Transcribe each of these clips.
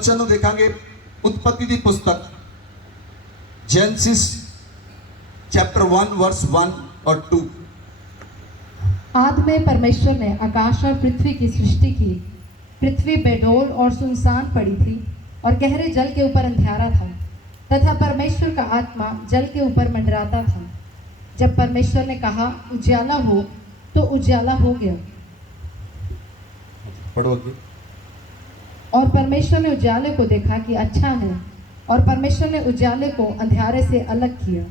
वचन ਨੂੰ ਦੇਖਾਂਗੇ उत्पत्ति ਦੀ पुस्तक जेनेसिस चैप्टर 1 वर्स 1 और 2। आदि में परमेश्वर ने आकाश और पृथ्वी की सृष्टि की। पृथ्वी बेडौल और सुनसान पड़ी थी और गहरे जल के ऊपर अंधियारा था तथा परमेश्वर का आत्मा जल के ऊपर मंडराता था। जब परमेश्वर ने कहा उजियाला हो, तो उजियाला हो गया। पढ़ो आगे। और परमेश्वर ने उजियाले को देखा कि अच्छा है, और परमेश्वर ने उजियाले को अंधियारे से अलग किया।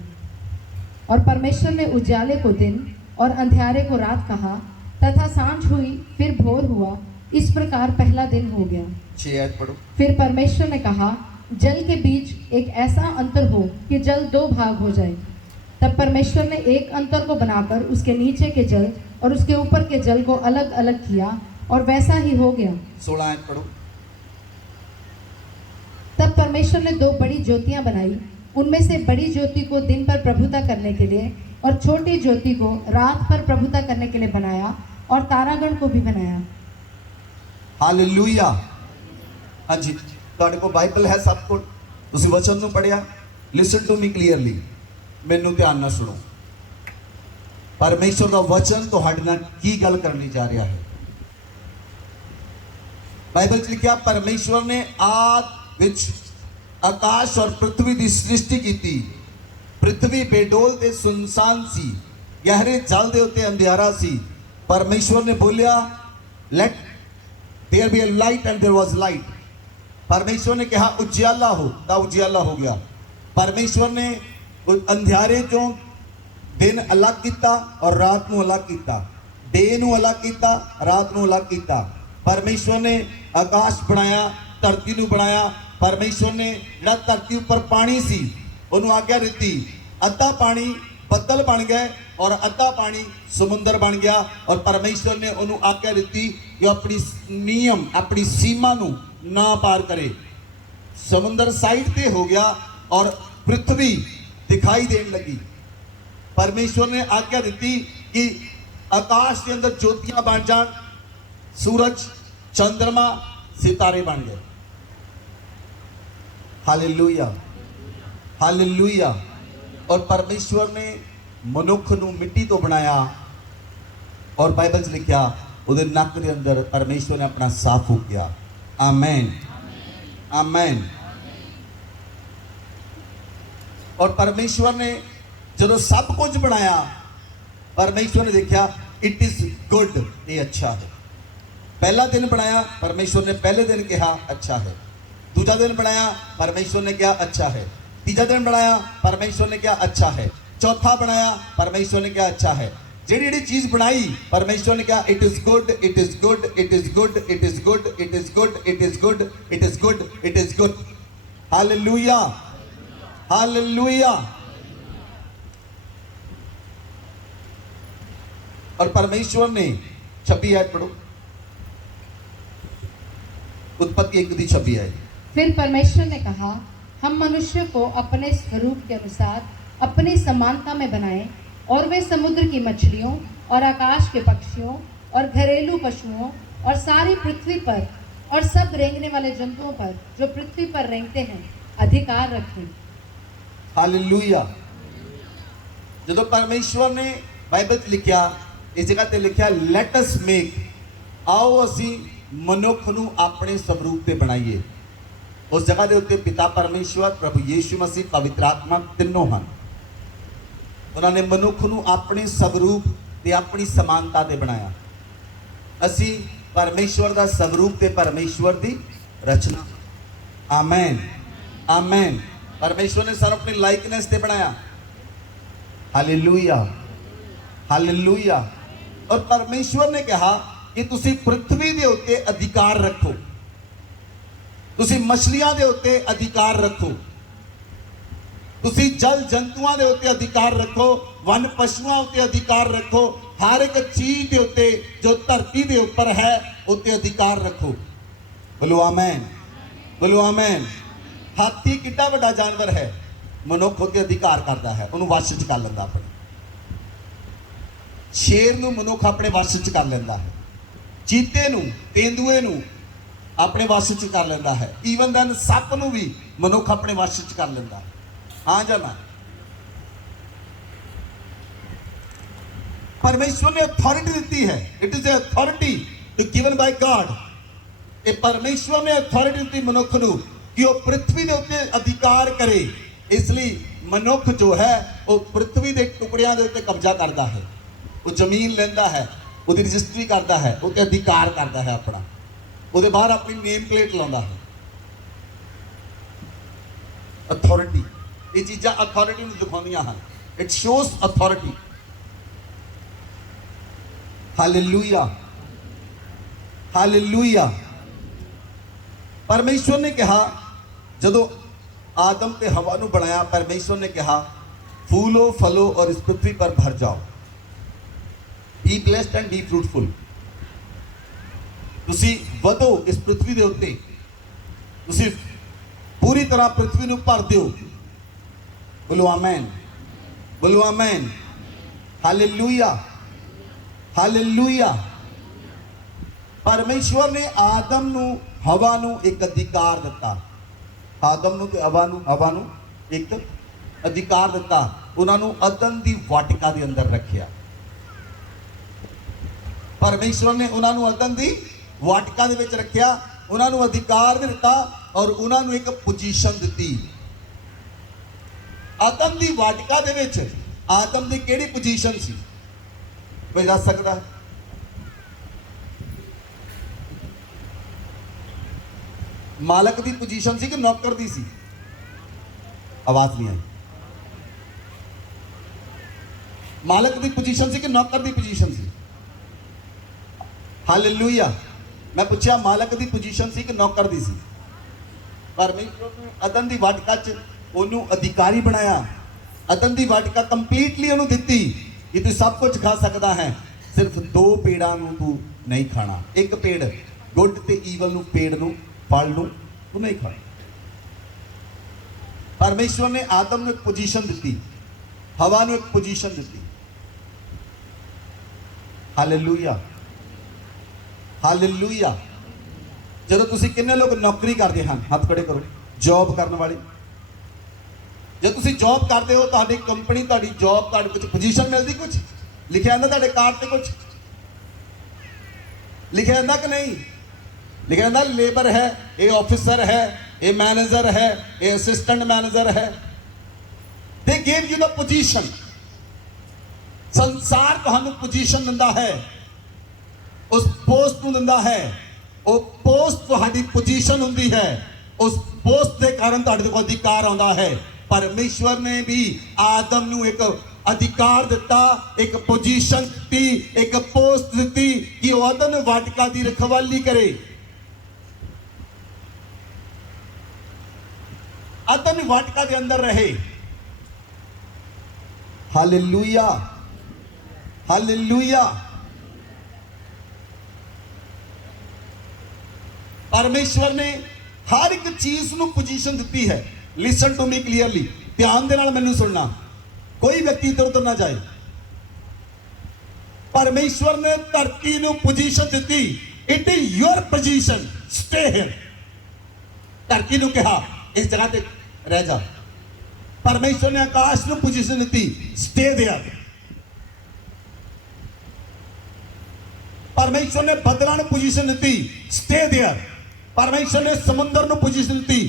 और परमेश्वर ने उजियाले को दिन और अंधियारे को रात कहा, तथा सांझ हुई फिर भोर हुआ। इस प्रकार पहला दिन हो गया। 6 आयत पढ़ो। फिर परमेश्वर ने कहा जल के बीच एक ऐसा अंतर हो कि जल 2 भाग हो जाए। तब परमेश्वर ने एक अंतर को बनाकर उसके नीचे के जल और उसके ऊपर के जल को अलग अलग किया, और वैसा ही हो गया। 16 आयत पढ़ो। तब परमेश्वर ने 2 बड़ी ज्योतियां बनाई। उनमें से बड़ी ज्योति को दिन पर प्रभुता करने के लिए और छोटी ज्योति को रात पर प्रभुता करने के लिए बनाया, और तारागण को भी बनाया। हालेलुया। हाँ जी, ਤੁਹਾਡੇ ਕੋਲ ਬਾਈਬਲ ਹੈ ਸਭ ਕੋਲ? ਤੁਸੀਂ ਵਚਨ ਨੂੰ ਪੜਿਆ? ਲਿਸਨ ਟੂ ਮੀ ਕਲੀਅਰਲੀ, ਮੈਨੂੰ ਧਿਆਨ ਨਾਲ ਸੁਣੋ। ਪਰਮੇਸ਼ਰ ਦਾ ਵਚਨ ਤੁਹਾਡੇ ਨਾਲ ਕੀ ਗੱਲ ਕਰਨੀ ਜਾ ਰਿਹਾ ਹੈ। ਬਾਈਬਲ 'ਚ ਲਿਖਿਆ ਪਰਮੇਸ਼ਵਰ ਨੇ ਆਦਿ ਵਿੱਚ ਆਕਾਸ਼ ਔਰ ਪ੍ਰithvi ਦੀ ਸ੍ਰਿਸ਼ਟੀ ਕੀਤੀ। ਪ੍ਰithvi ਬੇਡੋਲ ਤੇ ਸੁਨਸਾਨ ਸੀ, ਗਹਿਰੇ ਜਲ ਦੇ ਉੱਤੇ ਅੰਧਿਆਰਾ ਸੀ। ਪਰਮੇਸ਼ਵਰ ਨੇ ਬੋਲਿਆ let there be a light and there was light. परमेश्वर ने कहा उजियाला हो, ता उजियाला हो गया। परमेश्वर ने अंधियारे चों दिन अलग किया और रात नूं अलग किया, डे नूं अलग किया, रात नूं अलग किया। परमेश्वर ने आकाश बनाया, धरती नूं बनाया। परमेश्वर ने जिहड़ा धरती उपर पानी सी उहनूं आग्या दित्ती, अद्धा पानी बदल बन गए और अद्धा पानी समुंदर बन गया। और परमेश्वर ने उन्होंने आज्ञा दी कि अपनी नियम अपनी सीमा नू ना पार करे। समुंदर साइड ते हो गया और पृथ्वी दिखाई देने लगी। परमेश्वर ने आज्ञा दी कि आकाश के अंदर ज्योतियां बन जान, सूरज चंद्रमा सितारे बन गए। Hallelujah, hallelujah. और परमेश्वर ने मनुख नूं मिट्टी तो बनाया, और बाइबल च लिखा उहदे नक दे अंदर परमेश्वर ने अपना साह फूकिया। आमीन, आमीन। और परमेश्वर ने जदों सब कुछ बनाया, परमेश्वर ने देखा इट इज गुड, ये अच्छा है। पहला दिन बनाया, परमेश्वर ने पहले दिन कहा अच्छा है। दूसरा दिन बनाया, परमेश्वर ने कहा अच्छा है। तीसरा दिन बनाया, परमेश्वर ने कहा अच्छा है। चौथा बनाया, परमेश्वर ने कहा अच्छा है। जिहड़ी चीज बनाई, परमेश्वर ने कहा it is good, it is good, it is good, it is good, it is good, it is good, it is good, it is good. Hallelujah, hallelujah. और परमेश्वर ने 26 आयत पढ़ो, उत्पत्ति 1:26 आयत। फिर परमेश्वर ने कहा हम मनुष्य को अपने स्वरूप के अनुसार अपनी समानता में बनाएं, और वे समुद्र की मछलियों और आकाश के पक्षियों और घरेलू पशुओं और सारी पृथ्वी पर और सब रेंगने वाले जंतुओं पर जो पृथ्वी पर रेंगते हैं अधिकार रखें। हालेलुया। जो परमेश्वर ने बाइबल लिखा, इस जगह ते लिखा लेट अस मेक, आओ असी मनुख नूं अपने स्वरूप ते बनाइए। उस जगह के उत्ते पिता परमेश्वर, प्रभु यीशु मसीह, पवित्र आत्मा तीनों हैं। उन्होंने मनुख नूं अपने स्वरूप ते अपनी समानता ते बनाया। असी परमेश्वर का स्वरूप ते परमेश्वर की रचना। आमीन, आमीन। परमेश्वर ने सारा अपनी लाइकनेस ते बनाया। Hallelujah, hallelujah. और परमेश्वर ने कहा कि तुसी पृथ्वी के उत्ते अधिकार रखो, तुसी मछलियां दे उत्ते अधिकार रखो, तुसी जल जंतुओं के उत्ते अधिकार रखो, वन पशुओं उत्ते अधिकार रखो, हर एक चीज के उत्ते जो धरती के ऊपर है उत्ते अधिकार रखो। बोलो आमीन, बोलो आमीन। हाथी कितना बड़ा जानवर है, मनुख उत्ते अधिकार करता है, उन्होंने वश च कर लेंदा अपने। शेर नूं मनुख अपने वश च कर लेंदा है, चीते नूं, तेंदुए नूं ਆਪਣੇ ਵਸ ਚ ਕਰ ਲੈਂਦਾ ਹੈ। ਈਵਨ ਦੈਨ ਸੱਪ ਨੂੰ ਵੀ ਮਨੁੱਖ ਆਪਣੇ ਵਸ ਚ ਕਰ ਲੈਂਦਾ ਹੈ। ਹਾਂ ਜਾਂ ਨਾ? परमेश्वर ने अथॉरिटी दी है। It is authority given by God. ये परमेश्वर ने अथॉरिटी दी मनुख नूं कि वह पृथ्वी के उत्ते अधिकार करे। इसलिए मनुख जो है वह पृथ्वी के टुकड़ियां के उत्ते कब्जा करता है, वो जमीन लेंदा है, उसकी रजिस्ट्री करता है, उत्ते अधिकार करता है अपना, उसके बाहर अपनी नेम प्लेट लाता है। अथॉरिटी, ये चीज़ां अथॉरिटी नूं दिखाउंदियां हैं। It shows authority. Hallelujah, hallelujah. परमेश्वर ने कहा जदों आदम ते हवा नूं बनाया, परमेश्वर ने कहा फूलो फलो और इस पृथ्वी पर भर जाओ, be blessed and be fruitful. तुसी वधो इस पृथ्वी दे उत्ते, तुसी पूरी तरह पृथ्वी नूं भर दिओ। बोलो आमेन, बोलो आमेन। Hallelujah, hallelujah. परमेश्वर ने आदम नू हवा नू एक अधिकार दिता। आदम नू ते हवा नू एक अधिकार दिता। उन्होंने अदन दी वाटिका दे अंदर रखिया। परमेश्वर ने उन्होंने अदन दी वाटिका दे विच रखिया, उन्होंने अधिकार दिता और उन्होंने एक पोजीशन दी। अदन दी वाटिका दे विच आदम दी केड़ी पोजीशन सी? कोई दस सकता है? मालक की पोजीशन सी कि नौकर दी सी? आवाज नहीं आई। मालक की पोजीशन सी कि नौकर की पोजीशन सी? हालेलुया। मैं पूछा मालक की पोजीशन सी कि नौकर दी सी? परमेश्वर ने अदन की वाटिका च ओनू अधिकारी बनाया। अदन की वाटिका कंप्लीटली ओनू दिती कि तू सब कुछ खा सकता है, सिर्फ दो पेड़ां नूं तू नहीं खाना। एक पेड़ गुड ते ईवल नूं पेड़ नूं फल नूं तू नहीं खाना। परमेश्वर ने आदम नूं एक पोजीशन दी, हवा नूं एक पोजीशन दी। Hallelujah, hallelujah. जदों तुसीं किन्ने लोग नौकरी करते हैं, हाथ खड़े करो। जॉब करने वाले, जो तुम जॉब करते हो, तो कंपनी जॉब कुछ पोजीशन मिलती, कुछ लिखा जाता तुहाडे कार्ड पे, कुछ लिखा जाता कि नहीं? लिखा जाता लेबर है, ये ऑफिसर है, ये मैनेजर है, ये असिस्टेंट मैनेजर है। They give you the position. संसार तुहानू पोजीशन दिंदा है, उस पोस्ट नूं दिंदा है। वो पोस्ट तुहाडी पोजीशन हुंदी है, उस पोस्ट के कारण तुहाडे कोल अधिकार आउंदा है। परमेश्वर ने भी आदम नूं एक अधिकार दिता, एक पोजीशन दी, एक पोस्ट दी कि वह अदन वाटिका की रखवाली करे, अदन वाटिका के अंदर रहे। Hallelujah, hallelujah. परमेश्वर ने हर एक चीज नूं पोजीशन दी है। लिसन टू मी क्लीयरली, ध्यान दे नाल मैनूं सुनना, कोई व्यक्ति इधर उधर ना जाए। परमेश्वर ने धरती नूं position the. It is your position, stay here. धरती नूं कहा इस जगह ते रह जा। परमेश्वर ने आकाश नूं पोजीशन दी, स्टे देयर। परमेश्वर ने बदलां नूं पोजीशन दी, स्टे देयर। परमेश्वर ने समुद्र नूं पोजीशन दी,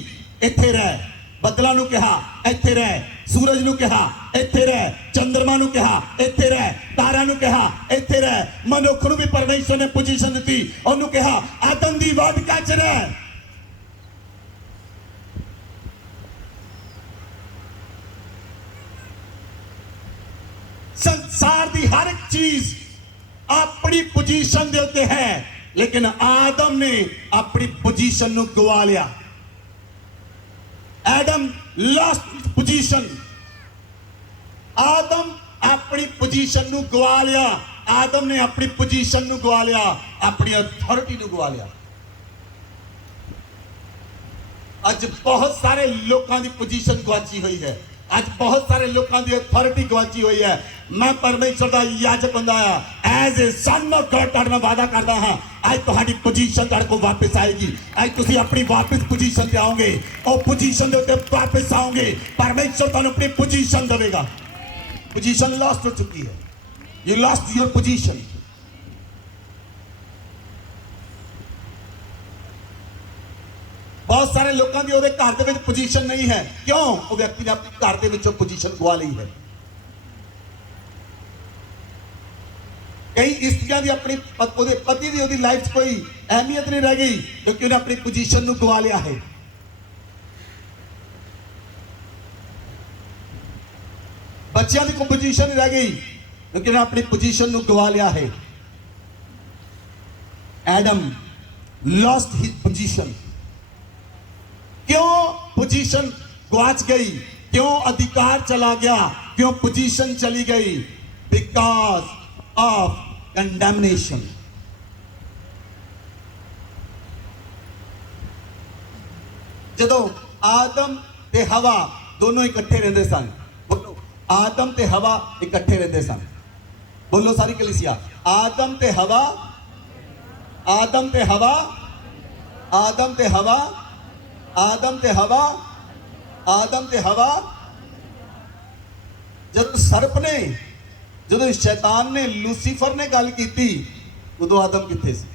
इत्थे रह। बदलां नूं कहा इत्थे रह, सूरज नूं कहा इत्थे रह, चंद्रमा नूं कहा इत्थे रह, तारा नूं कहा इत्थे रह। मनुख नूं भी परमेश्वर ने पोजीशन दी, ओनूं कहा आदम दी वाटिका च रह। संसार दी हर एक चीज अपनी पोजीशन दे उत्ते है, लेकिन आदम ने अपनी पोजीशन नूं गवा लिया। Adam lost position. आदम अपनी पोजीशन नूं गवा लिया। आदम ने अपनी पोजीशन नूं गवा लिया, अपनी अथॉरिटी नूं गवा लिया। अज बहुत सारे लोगों की पोजीशन गवाची हुई है, अज बहुत सारे लोगों की अथॉरिटी गवाची हुई है। मैं परमेश्वर का याजक हुंदा आ, as a son of God तुहाडे नाल वादा करदा हां अज तुहाडी पोजीशन तुहाडे कोल वापस आएगी अज तुसीं अपनी वापस पोजीशन ते आओगे और पोजीशन दे उत्ते वापस आओगे परमेश्वर तुहानूं अपनी पोजीशन देवेगा पोजीशन लॉस्ट हो चुकी है यू लॉस्ट योर पोजीशन बहुत सारे लोगों की ਉਹਦੇ घर ਦੇ ਵਿੱਚ पोजीशन नहीं है क्यों वो व्यक्ति ने अपने घर ਦੇ ਵਿੱਚੋਂ पोजीशन गवा ली है कई स्त्रियां दी अपनी ਉਹਦੇ ਪਤੀ ਦੀ ਉਹਦੀ ਲਾਈਫ 'ਚ ਕੋਈ ਅਹਿਮੀਅਤ नहीं रह गई क्योंकि उन्हें अपनी पोजीशन ਨੂੰ गवा लिया है बच्चों की कोई पोजीशन नहीं रह गई क्योंकि उन्हें अपनी पोजीशन ਨੂੰ गवा लिया है एडम लॉस्ट हिज पोजीशन क्यों पोजीशन गवाच गई क्यों अधिकार चला गया क्यों पोजीशन चली गई बिकॉज ऑफ कंडेमनेशन जदों आदम ते हवा दोनों इकट्ठे रहते सन बोलो आदम ते हवा इकट्ठे रहते सन बोलो सारी कलीसिया आदम ते हवा आदम ते हवा आदम ते हवा आदम ते हवा आदम ते हवा जब सर्प ने जब शैतान ने लूसीफर ने गल की थी उदों आदम किथे सी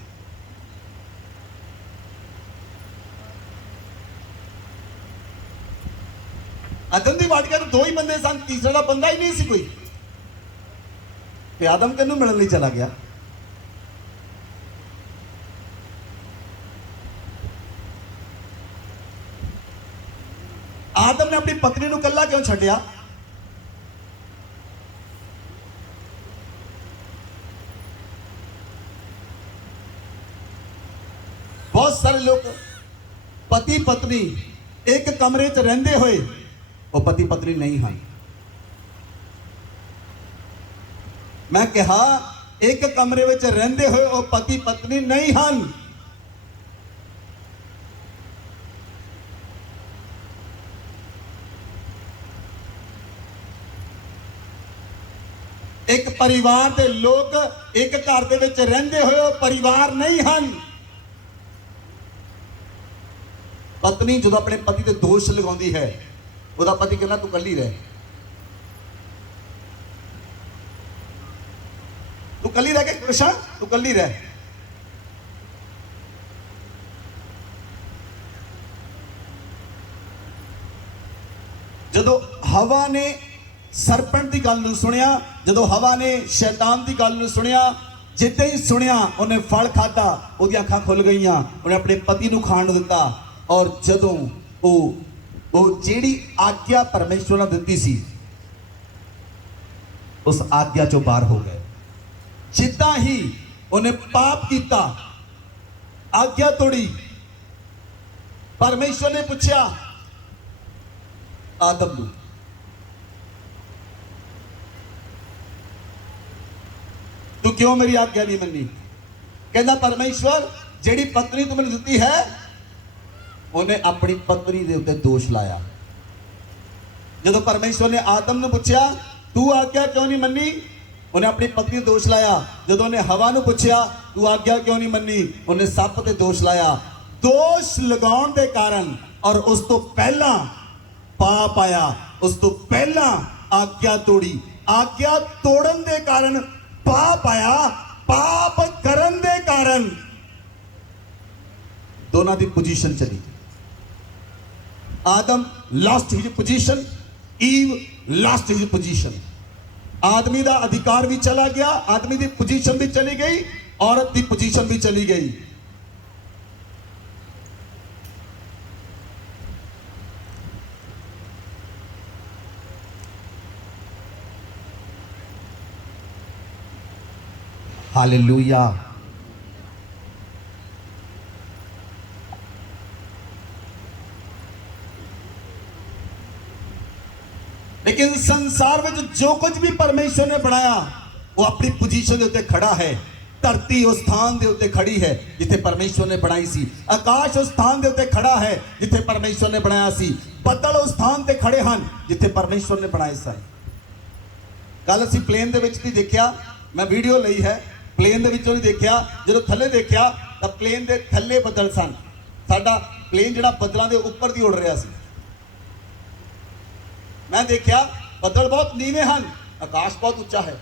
आदम की वाटिका तो दो ही बंदे सन तीसरा बंदा ही नहीं सी कोई ते आदम किहनूं मिलण लई चला गया आदम ने अपनी पत्नी को कल्ला क्यों छड्डिया बहुत सारे लोग पति पत्नी एक कमरे च रहिंदे होए वो पति पत्नी नहीं हैं मैं कहा एक कमरे में रहिंदे होए वो पति पत्नी नहीं हैं एक परिवार के लोग एक घर दे विच रहिंदे होए वो परिवार नहीं हैं पत्नी जो अपने पति ते दोष लगाउंदी है ਉਹਦਾ पति कहना तू कल्ली रह तू कल्ली रह के खुश है तू कल्ली रह जदों हवा ने सरपेंट की गल सुनिया जदों हवा ने शैतान की गल सुनिया जिद्दां ही सुनिया उन्हें फल खाधा उहदी अखां खुल गईयां उन्हें अपने पति नूं खाण दिता और जदों वो जिहड़ी आज्ञा परमेश्वर ने दिती सी उस आज्ञा चों बाहर हो गए जिद्दां ही उन्हें पाप किया आज्ञा तोड़ी परमेश्वर ने पूछा आदम नूं तू क्यों मेरी आज्ञा नहीं मन्नी कहना परमेश्वर जिहड़ी पत्नी तू मैनूं दित्ती है उन्हें अपनी पत्नी के उत्ते दोष लाया जदों परमेश्वर ने आदम ने पूछा तू आज्ञा क्यों नहीं मन्नी उन्हें अपनी पत्नी दोष लाया जदों ने हवा ने पूछा तू आज्ञा क्यों नहीं मन्नी उन्हें सप ते दोष लाया दोष लगाउण दे कारण और उस तो पहला पाप आया उस तो पहला आज्ञा तोड़ी आज्ञा तोड़न दे कारण पाप आया पाप करन दे कारण दोनों की पोजीशन चली Adam lost his position Eve lost his position आदमी का अधिकार भी चला गया आदमी की पोजीशन भी चली गई औरत की पोजीशन भी चली गई हालेलुया लेकिन संसार में जो कुछ भी परमेश्वर ने बनाया वो अपनी पोजीशन के उत्ते खड़ा है धरती उस स्थान के उत्ते खड़ी है जिथे परमेश्वर ने बनाई सी आकाश उस स्थान के उत्ते खड़ा है जिथे परमेश्वर ने बनाया सी बदल उस स्थान ते खड़े हैं जिथे परमेश्वर ने बनाए सन कल असीं प्लेन दे विच भी देखिया मैं वीडियो लई है ਪਲੇਨ ਦੇ ਵਿੱਚੋਂ ਨਹੀਂ ਦੇਖਿਆ, ਜਦੋਂ ਥੱਲੇ ਦੇਖਿਆ ਤਾਂ ਪਲੇਨ ਦੇ ਥੱਲੇ ਬੱਦਲ ਸਨ। ਸਾਡਾ ਪਲੇਨ ਜਿਹੜਾ ਬੱਦਲਾਂ ਦੇ ਉੱਪਰ ਦੀ ਉੜ ਰਿਹਾ ਸੀ। ਮੈਂ ਦੇਖਿਆ ਬੱਦਲ ਬਹੁਤ ਨੀਵੇਂ ਹਨ, ਆਕਾਸ਼ ਬਹੁਤ ਉੱਚਾ ਹੈ।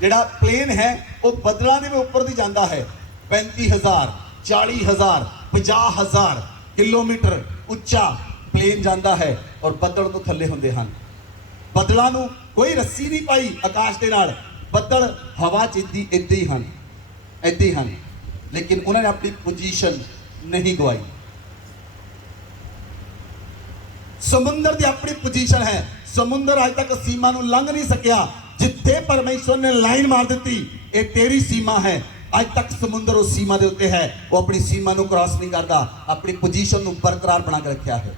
ਜਿਹੜਾ ਪਲੇਨ ਹੈ ਉਹ ਬੱਦਲਾਂ ਦੇ ਉੱਪਰ ਦੀ ਜਾਂਦਾ ਹੈ। 35,000 40,000 50,000 ਕਿਲੋਮੀਟਰ ਉੱਚਾ ਪਲੇਨ ਜਾਂਦਾ ਹੈ ਔਰ ਬੱਦਲ ਤੋਂ ਥੱਲੇ ਹੁੰਦੇ ਹਨ। ਬੱਦਲਾਂ ਨੂੰ ਕੋਈ ਰੱਸੀ ਨਹੀਂ ਪਾਈ ਆਕਾਸ਼ ਦੇ ਨਾਲ, ਬੱਦਲ ਹਵਾ 'ਚ ਇੱਦਾਂ ਹੀ ਹਨ, ਇੱਦਾਂ ਹੀ ਹਨ। ਲੇਕਿਨ ਉਹਨਾਂ ਨੇ ਆਪਣੀ ਪੋਜੀਸ਼ਨ ਨਹੀਂ ਗਵਾਈ। ਸਮੁੰਦਰ ਦੀ ਆਪਣੀ ਪੋਜੀਸ਼ਨ ਹੈ। ਸਮੁੰਦਰ ਅੱਜ ਤੱਕ ਸੀਮਾ ਨੂੰ ਲੰਘ ਨਹੀਂ ਸਕਿਆ। ਜਿੱਥੇ ਪਰਮੇਸ਼ਵਰ ਨੇ ਲਾਈਨ ਮਾਰ ਦਿੱਤੀ, ਇਹ ਤੇਰੀ ਸੀਮਾ ਹੈ। ਅੱਜ ਤੱਕ ਸਮੁੰਦਰ ਉਸ ਸੀਮਾ ਦੇ ਉੱਤੇ ਹੈ, ਉਹ ਆਪਣੀ ਸੀਮਾ ਨੂੰ ਕ੍ਰਾਸ ਨਹੀਂ ਕਰਦਾ, ਆਪਣੀ ਪੋਜੀਸ਼ਨ ਨੂੰ ਬਰਕਰਾਰ ਬਣਾ ਕੇ ਰੱਖਿਆ ਹੈ।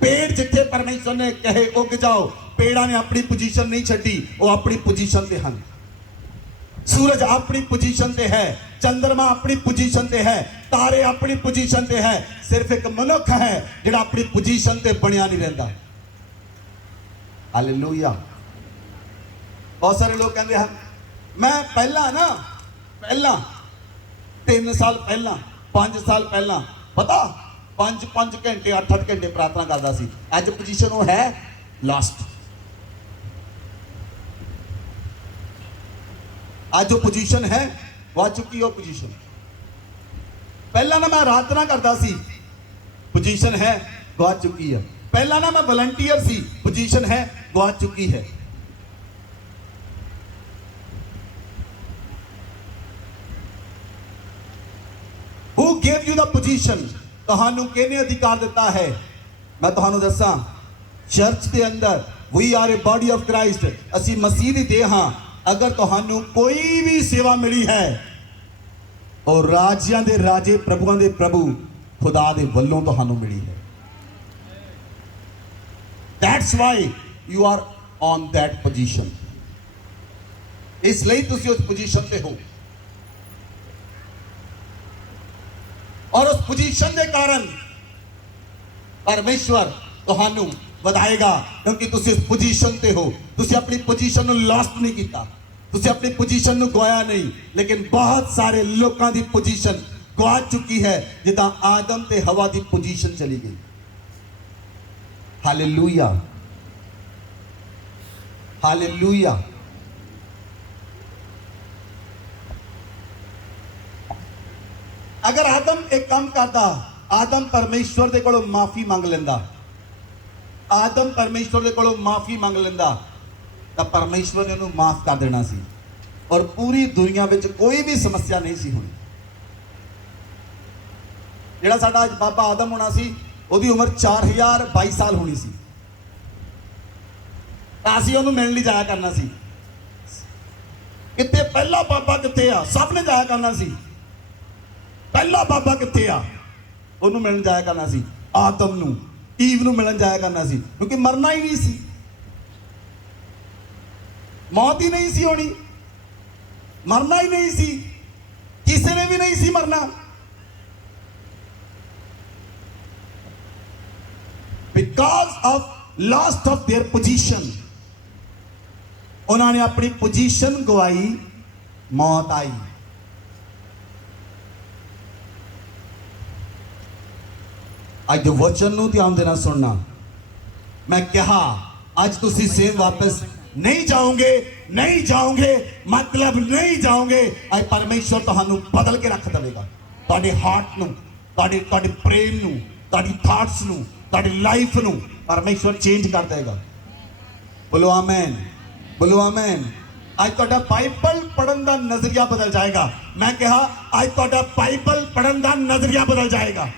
ਪੇੜ ਜਿੱਥੇ ਪਰਮੇਸ਼ਵਰ ਨੇ ਕਹੇ ਉੱਗ ਜਾਓ, ਪੇੜਾਂ ਨੇ ਆਪਣੀ ਪੋਜੀਸ਼ਨ ਨਹੀਂ ਛੱਡੀ, ਉਹ ਆਪਣੀ ਪੋਜੀਸ਼ਨ ਤੇ ਹਨ। ਸੂਰਜ ਆਪਣੀ ਪੋਜੀਸ਼ਨ ਤੇ ਹੈ, ਚੰਦਰਮਾ ਆਪਣੀ ਪੋਜੀਸ਼ਨ ਤੇ ਹੈ, ਤਾਰੇ ਆਪਣੀ ਪੋਜੀਸ਼ਨ ਤੇ ਹੈ। ਸਿਰਫ ਇੱਕ ਮਨੁੱਖ ਹੈ ਜਿਹੜਾ ਆਪਣੀ ਪੋਜੀਸ਼ਨ ਤੇ ਬਣਿਆ ਨਹੀਂ ਰਹਿੰਦਾ। ਹਾਲੇਲੂਇਆ। ਬਹੁਤ ਸਾਰੇ ਲੋਕ ਕਹਿੰਦੇ ਹਨ ਮੈਂ ਪਹਿਲਾਂ 3 ਸਾਲ ਪਹਿਲਾਂ 5 ਸਾਲ ਪਹਿਲਾਂ ਪਤਾ 5 ਘੰਟੇ 8 ਘੰਟੇ ਪ੍ਰਾਰਥਨਾ ਕਰਦਾ ਸੀ। ਅੱਜ ਪੋਜੀਸ਼ਨ ਉਹ ਹੈ ਲਾਸਟ। ਅੱਜ ਉਹ ਪੋਜੀਸ਼ਨ ਹੈ ਵਾ ਚੁੱਕੀ। ਉਹ ਪੋਜੀਸ਼ਨ ਪਹਿਲਾਂ ਨਾ ਮੈਂ ਆਰਾਧਨਾ ਕਰਦਾ ਸੀ, ਪੋਜੀਸ਼ਨ ਹੈ ਗਵਾ ਚੁੱਕੀ ਹੈ। ਪਹਿਲਾਂ ਨਾ ਮੈਂ ਵਲੰਟੀਅਰ ਸੀ, ਪੋਜੀਸ਼ਨ ਹੈ ਗਵਾ ਚੁੱਕੀ ਹੈ। Who gave you the position? ਤੁਹਾਨੂੰ ਕਿਹਨੇ ਅਧਿਕਾਰ ਦਿੱਤਾ ਹੈ? ਮੈਂ ਤੁਹਾਨੂੰ ਦੱਸਾਂ, ਚਰਚ ਦੇ ਅੰਦਰ we are a body of Christ, ਅਸੀਂ ਮਸੀਹ ਦੀ ਦੇਹ ਹਾਂ। ਅਗਰ ਤੁਹਾਨੂੰ ਕੋਈ ਵੀ ਸੇਵਾ ਮਿਲੀ ਹੈ, ਉਹ ਰਾਜਿਆਂ ਦੇ ਰਾਜੇ ਪ੍ਰਭੂਆਂ ਦੇ ਪ੍ਰਭੂ ਖੁਦਾ ਦੇ ਵੱਲੋਂ ਤੁਹਾਨੂੰ ਮਿਲੀ ਹੈ। That's why you are on that position. ਇਸ ਲਈ ਤੁਸੀਂ ਉਸ ਪੋਜੀਸ਼ਨ ਤੇ ਹੋ ਔਰ ਉਸ ਪੋਜੀਸ਼ਨ ਦੇ ਕਾਰਨ ਪਰਮੇਸ਼ਵਰ ਤੁਹਾਨੂੰ ਵਧਾਏਗਾ, ਕਿਉਂਕਿ ਤੁਸੀਂ ਇਸ ਪੋਜੀਸ਼ਨ ਤੇ ਹੋ। ਤੁਸੀਂ ਆਪਣੀ ਪੋਜੀਸ਼ਨ ਨੂੰ ਲਾਸਟ ਨਹੀਂ ਕੀਤਾ, ਤੁਸੀਂ ਆਪਣੀ ਪੋਜੀਸ਼ਨ ਨੂੰ ਗਵਾਇਆ ਨਹੀਂ। ਲੇਕਿਨ ਬਹੁਤ ਸਾਰੇ ਲੋਕਾਂ ਦੀ ਪੋਜੀਸ਼ਨ ਗਵਾ ਚੁੱਕੀ ਹੈ, ਜਿੱਦਾਂ ਆਦਮ ਤੇ ਹਵਾ ਦੀ ਪੋਜੀਸ਼ਨ ਚਲੀ ਗਈ। Hallelujah, hallelujah. ਅਗਰ ਆਦਮ ਇੱਕ ਕੰਮ ਕਰਦਾ, ਆਦਮ ਪਰਮੇਸ਼ਵਰ ਦੇ ਕੋਲੋਂ ਮਾਫੀ ਮੰਗ ਲੈਂਦਾ, ਆਦਮ ਪਰਮੇਸ਼ਵਰ ਦੇ ਕੋਲੋਂ ਮਾਫੀ ਮੰਗ ਲੈਂਦਾ ਤਾਂ ਪਰਮੇਸ਼ਵਰ ਨੇ ਉਹਨੂੰ ਮਾਫ ਕਰ ਦੇਣਾ ਸੀ ਔਰ ਪੂਰੀ ਦੁਨੀਆ ਵਿੱਚ ਕੋਈ ਵੀ ਸਮੱਸਿਆ ਨਹੀਂ ਸੀ ਹੋਣੀ। ਜਿਹੜਾ ਸਾਡਾ ਅੱਜ ਬਾਬਾ ਆਦਮ ਹੋਣਾ ਸੀ, ਉਹਦੀ ਉਮਰ 4022 ਸਾਲ ਹੋਣੀ ਸੀ। ਤਾਂ ਅਸੀਂ ਉਹਨੂੰ ਮਿਲਣ ਲਈ ਜਾਇਆ ਕਰਨਾ ਸੀ। ਕਿਤੇ ਪਹਿਲਾ ਬਾਬਾ ਕਿੱਥੇ ਆ? ਸਭ ਨੇ ਜਾਇਆ ਕਰਨਾ ਸੀ। ਪਹਿਲਾ ਬਾਬਾ ਕਿੱਥੇ ਆ? ਉਹਨੂੰ ਮਿਲਣ ਜਾਇਆ ਕਰਨਾ ਸੀ। ਆਦਮ ਨੂੰ, ਈਵ ਨੂੰ ਮਿਲਣ ਜਾਇਆ ਕਰਨਾ ਸੀ, ਕਿਉਂਕਿ ਮਰਨਾ ਹੀ ਨਹੀਂ ਸੀ, ਮੌਤ ਹੀ ਨਹੀਂ ਸੀ ਹੋਣੀ, ਮਰਨਾ ਹੀ ਨਹੀਂ ਸੀ, ਕਿਸੇ ਨੇ ਵੀ ਨਹੀਂ ਸੀ ਮਰਨਾ। Because of lost of their position, ਉਹਨਾਂ ਨੇ ਆਪਣੀ ਪੋਜੀਸ਼ਨ ਗਵਾਈ, ਮੌਤ ਆਈ। ਅੱਜ ਦੇ ਵਚਨ ਨੂੰ ਧਿਆਨ ਦੇਣਾ ਸੁਣਨਾ। ਮੈਂ ਕਿਹਾ ਅੱਜ ਤੁਸੀਂ ਸੇਮ ਵਾਪਸ ਨਹੀਂ ਜਾਓਗੇ, ਨਹੀਂ ਜਾਓਗੇ, ਮਤਲਬ ਨਹੀਂ ਜਾਓਗੇ। ਅੱਜ ਪਰਮੇਸ਼ਵਰ ਤੁਹਾਨੂੰ ਬਦਲ ਕੇ ਰੱਖ ਦੇਵੇਗਾ। ਤੁਹਾਡੇ ਹਾਰਟ ਨੂੰ, ਤੁਹਾਡੇ ਬ੍ਰੇਨ ਨੂੰ, ਤੁਹਾਡੀ ਥਾਟਸ ਨੂੰ, ਤੁਹਾਡੀ ਲਾਈਫ ਨੂੰ ਪਰਮੇਸ਼ਵਰ ਚੇਂਜ ਕਰ ਦੇਗਾ। ਬੋਲੋ ਆਮੇਨ, ਬੋਲੋ ਆਮੇਨ। ਅੱਜ ਤੁਹਾਡਾ ਬਾਈਬਲ ਪੜ੍ਹਨ ਦਾ ਨਜ਼ਰੀਆ ਬਦਲ ਜਾਏਗਾ। ਮੈਂ ਕਿਹਾ ਅੱਜ ਤੁਹਾਡਾ ਬਾਈਬਲ ਪੜ੍ਹਨ ਦਾ ਨਜ਼ਰੀਆ ਬਦਲ ਜਾਏਗਾ।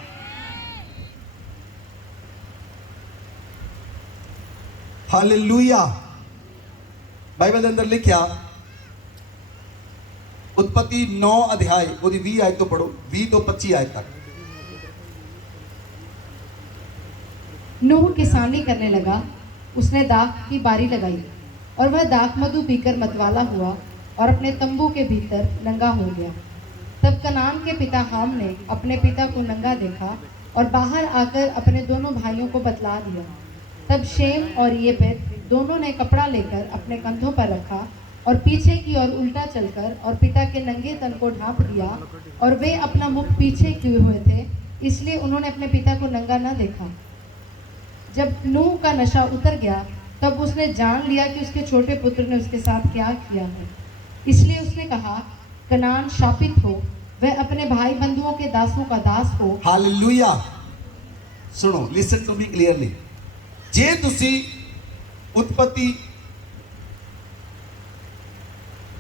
ਹਾਲੇਲੂਇਆ। ਬਾਈਬਲ ਦੇ ਅੰਦਰ ਲਿਖਿਆ, उत्पत्ति 9 अध्याय ਉਹਦੀ 20 ਆਇਤ ਤੋਂ ਪੜੋ, 20 ਤੋਂ 25 ਆਇਤ तक। नूह किसानी करने लगा, उसने दाख की बारी लगाई और वह दाख मधु पीकर मतवाला हुआ और अपने तंबू के भीतर नंगा हो गया। तब कनान के पिता हाम ने अपने पिता को नंगा देखा और बाहर आकर अपने दोनों भाइयों को बतला दिया। तब शेम और येपेत दोनों ने कपड़ा लेकर अपने कंधों पर रखा और पीछे की ओर उल्टा चलकर और पिता के नंगे तन को ढांप दिया, और वे अपना मुख पीछे किए हुए थे, इसलिए उन्होंने अपने पिता को नंगा न देखा। जब नूह का नशा उतर गया तब उसने जान लिया कि उसके छोटे पुत्र ने उसके साथ क्या किया है, इसलिए उसने कहा, कनान शापित हो, वह अपने भाई बंधुओं के दासों का दास हो। हालेलुया। सुनो, लिसन टू मी क्लियरली। जे तुसी उत्पत्ति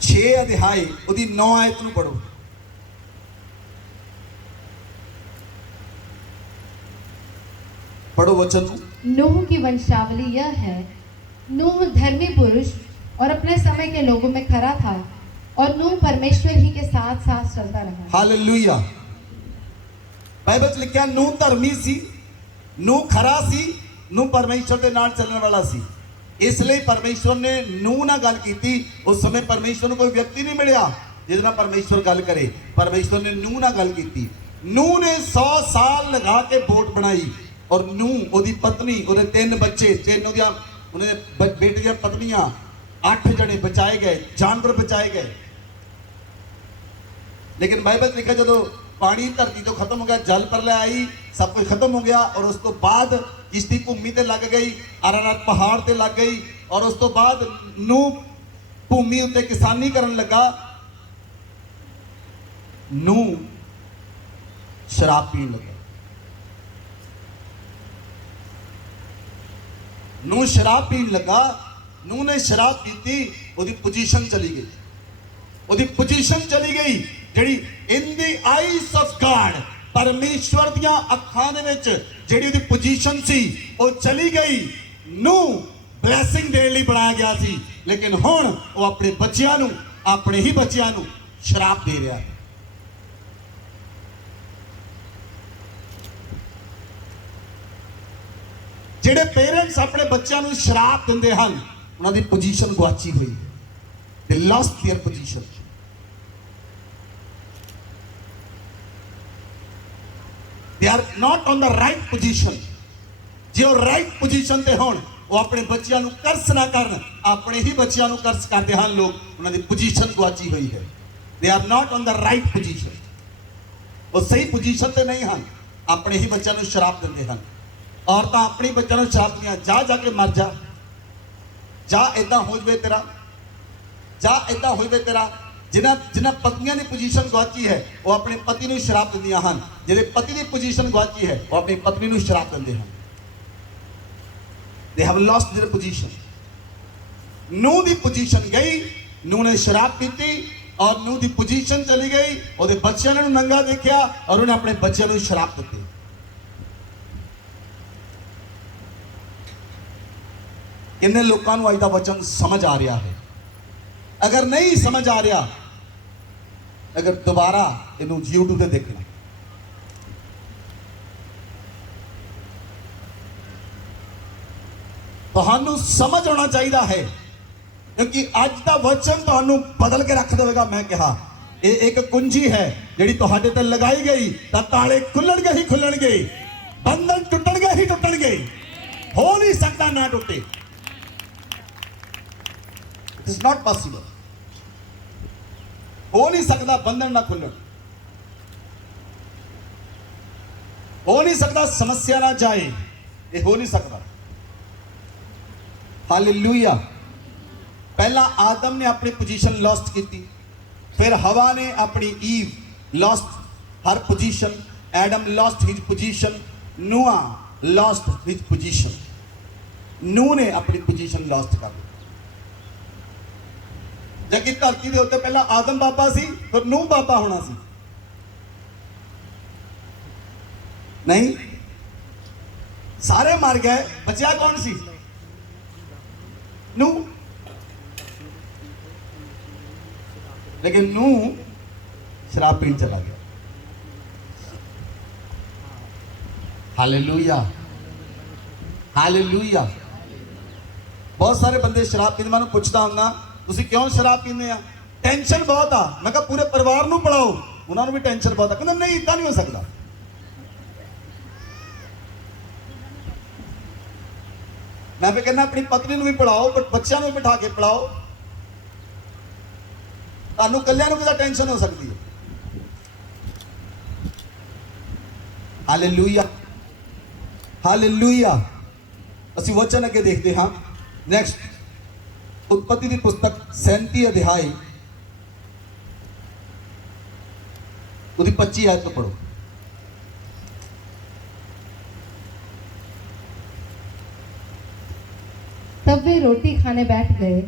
6 अध्याय ਉਹਦੀ 9 ਆਇਤ ਨੂੰ ਪੜੋ। पढ़ो वचन को। नूह की वंशावली यह है, नूह धर्मी पुरुष और अपने समय के लोगों में खरा था, और नूह परमेश्वर ही के साथ साथ चलता रहा। हालेलुया। बाइबल च लिखा नूह धर्मी सी, नूह खरा सी, नूह परमेश्वर के नाल चलने वाला सी। इसलिए परमेश्वर ने नूह नाल गल की। उस समय परमेश्वर को कोई व्यक्ति नहीं मिलिया जिस नाल परमेश्वर गल करे। परमेश्वर ने नूह नाल गल की। नूह ने 100 साल लगा के बोट बनाई, और नूह ओदी पत्नी ओदे 3 बच्चे, 3 उन्हें बेटे दी पत्नियां, 8 जने बचाए गए, जानवर बचाए गए। लेकिन बाइबल लिखा जो पानी धरती तो खत्म हो गया, जल प्रलय आई, सब कुछ खत्म हो गया, और उस तो बाद किश्ती भूमि ते लग गई, अरारात पहाड़ ते लग गई, और उस तो बाद नूह भूमि उत्ते किसानी करन लगा। नूह शराब पीन लगा। नूह शराब पीन लगा। नूह ने शराब पीती, ਉਹਦੀ पोजीशन चली गई, ਉਹਦੀ पोजीशन चली गई ਜਿਹੜੀ इन दी आईज ऑफ गॉड, परमेश्वर दियां ਅੱਖਾਂ ਦੇ ਵਿੱਚ ਜਿਹੜੀ ਉਹਦੀ पोजीशन ਸੀ ਉਹ चली गई। नूह ब्लैसिंग देने ਲਈ ਬਣਾਇਆ ਗਿਆ ਸੀ, लेकिन ਹੁਣ ਉਹ ਆਪਣੇ ਬੱਚਿਆਂ ਨੂੰ, ਆਪਣੇ ਹੀ ਬੱਚਿਆਂ ਨੂੰ ਸ਼ਰਾਬ ਦੇ ਰਿਹਾ ਹੈ। ਜਿਹੜੇ ਪੇਰੈਂਟਸ ਆਪਣੇ ਬੱਚਿਆਂ ਨੂੰ ਸ਼ਰਾਬ ਦਿੰਦੇ ਹਨ, ਉਹਨਾਂ ਦੀ ਪੋਜੀਸ਼ਨ ਗੁਆਚੀ ਹੋਈ ਹੈ। They lost their position. They are not on the right position. ਜੇ ਉਹ ਰਾਈਟ ਪੋਜੀਸ਼ਨ ਤੇ ਹੋਣ, ਉਹ ਆਪਣੇ ਬੱਚਿਆਂ ਨੂੰ ਕਰਸ ਨਾ ਕਰਨ, ਆਪਣੇ ਹੀ ਬੱਚਿਆਂ ਨੂੰ ਕਰਸ ਕਰਦੇ ਹਨ ਲੋਕ। ਉਹਨਾਂ ਦੀ ਪੋਜੀਸ਼ਨ ਗੁਆਚੀ ਹੋਈ ਹੈ। ਦੇ are not on the right position. ਉਹ ਸਹੀ ਪੋਜੀਸ਼ਨ ਤੇ ਨਹੀਂ ਹਨ, ਆਪਣੇ ਹੀ ਬੱਚਿਆਂ ਨੂੰ ਸ਼ਰਾਬ ਦਿੰਦੇ ਹਨ। औरत अपने बच्चों को शराब दिया, जा जाके मर जा, जा इदा हो जाए तेरा, जा इदा हो जाए तेरा। जिन्हें पत्नियों की पोजीशन गुआची है वो अपने पति को शराब दिंदियां हैं, जिन्हें पति की पोजीशन गुआची है वो अपनी पत्नी को शराब देंगे हैं। They have lost their position. Nuh की पोजीशन गई, नूह ने शराब पीती और नूह की पोजीशन चली गई। वो बच्चों ने नंगा देखा और उन्हें अपने बच्चों को शराब दी। किन्ने लोगों को अज का वचन समझ आ रहा है? अगर नहीं समझ आ रहा, अगर दोबारा इनू यूट्यूब पे देखना। तुहानू समझ होना चाहिए है, क्योंकि अज का वचन तुहानू बदल के रख देगा। मैं कहा ये एक कुंजी है जिहड़ी तुहाडे ते लगाई गई तो ताले खुलणगे ही खुलणगे, बंधन टुटणगे ही टुटणगे, हो नहीं सकता ना टुटे। It is not possible. हो नहीं सकता बंधन ना खुलन, हो नहीं सकता समस्या ना जाए, ये हो नहीं सकता। हालेलुया। पहला आदम ने अपनी पोजीशन लॉस्ट की, फिर हवा ने अपनी Eve lost her position, Adam lost his position, Nuh lost his position. Nuh ने अपनी पोजीशन लॉस्ट कर दी। जबकि धरती के उत्ते पहला आदम बाबा सी, फिर नूह बाबा होना सी। नहीं, सारे मर गए, बचा कौन सी? नूह। लेकिन नूह शराब पीने चला गया। Hallelujah, hallelujah. बहुत सारे बंदे शराब पीते, मैं पूछता हूँ तुसी क्यों शराब पीने आ? टेंशन बहुत आ। मैं कहा पूरे परिवार नूं पढ़ाओ, उन्होंने भी टेंशन बहुत आ। कहते नहीं, इतना नहीं हो सकता। मैं भी कहना अपनी पत्नी ਨੂੰ भी पढ़ाओ, बट बच्चों ਨੂੰ भी बिठा के पढ़ाओ। ਤੁਹਾਨੂੰ ਕੱਲਿਆਂ ਨੂੰ ਕਿਹਦਾ ਟੈਨਸ਼ਨ ਹੋ ਸਕਦੀ ਹੈ? Hallelujah, hallelujah. ਅਸੀਂ ਵਚਨ ਅੱਗੇ ਦੇਖਦੇ ਹਾਂ। ਨੈਕਸਟ उत्पत्ति की पुस्तक 37 अध्याय उसकी 25 आयत को पढ़ो। तब वे रोटी खाने बैठ गए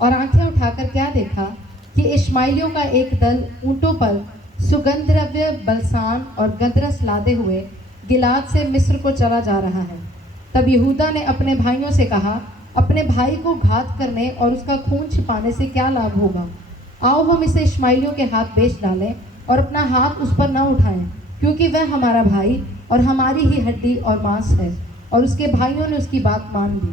और आंखें उठाकर क्या देखा कि इश्माइलियों का एक दल ऊंटों पर सुगंध द्रव्य, बलसान और गदरस लादे हुए गिलाद से मिस्र को चला जा रहा है। तब यहूदा ने अपने भाइयों से कहा, अपने भाई को घात करने और उसका खून छिपाने से क्या लाभ होगा? आओ हम इसे इश्माइलियों के हाथ बेच डालें और अपना हाथ उस पर न उठाएं, क्योंकि वह हमारा भाई और हमारी ही हड्डी और मांस है। और उसके भाइयों ने उसकी बात मान ली।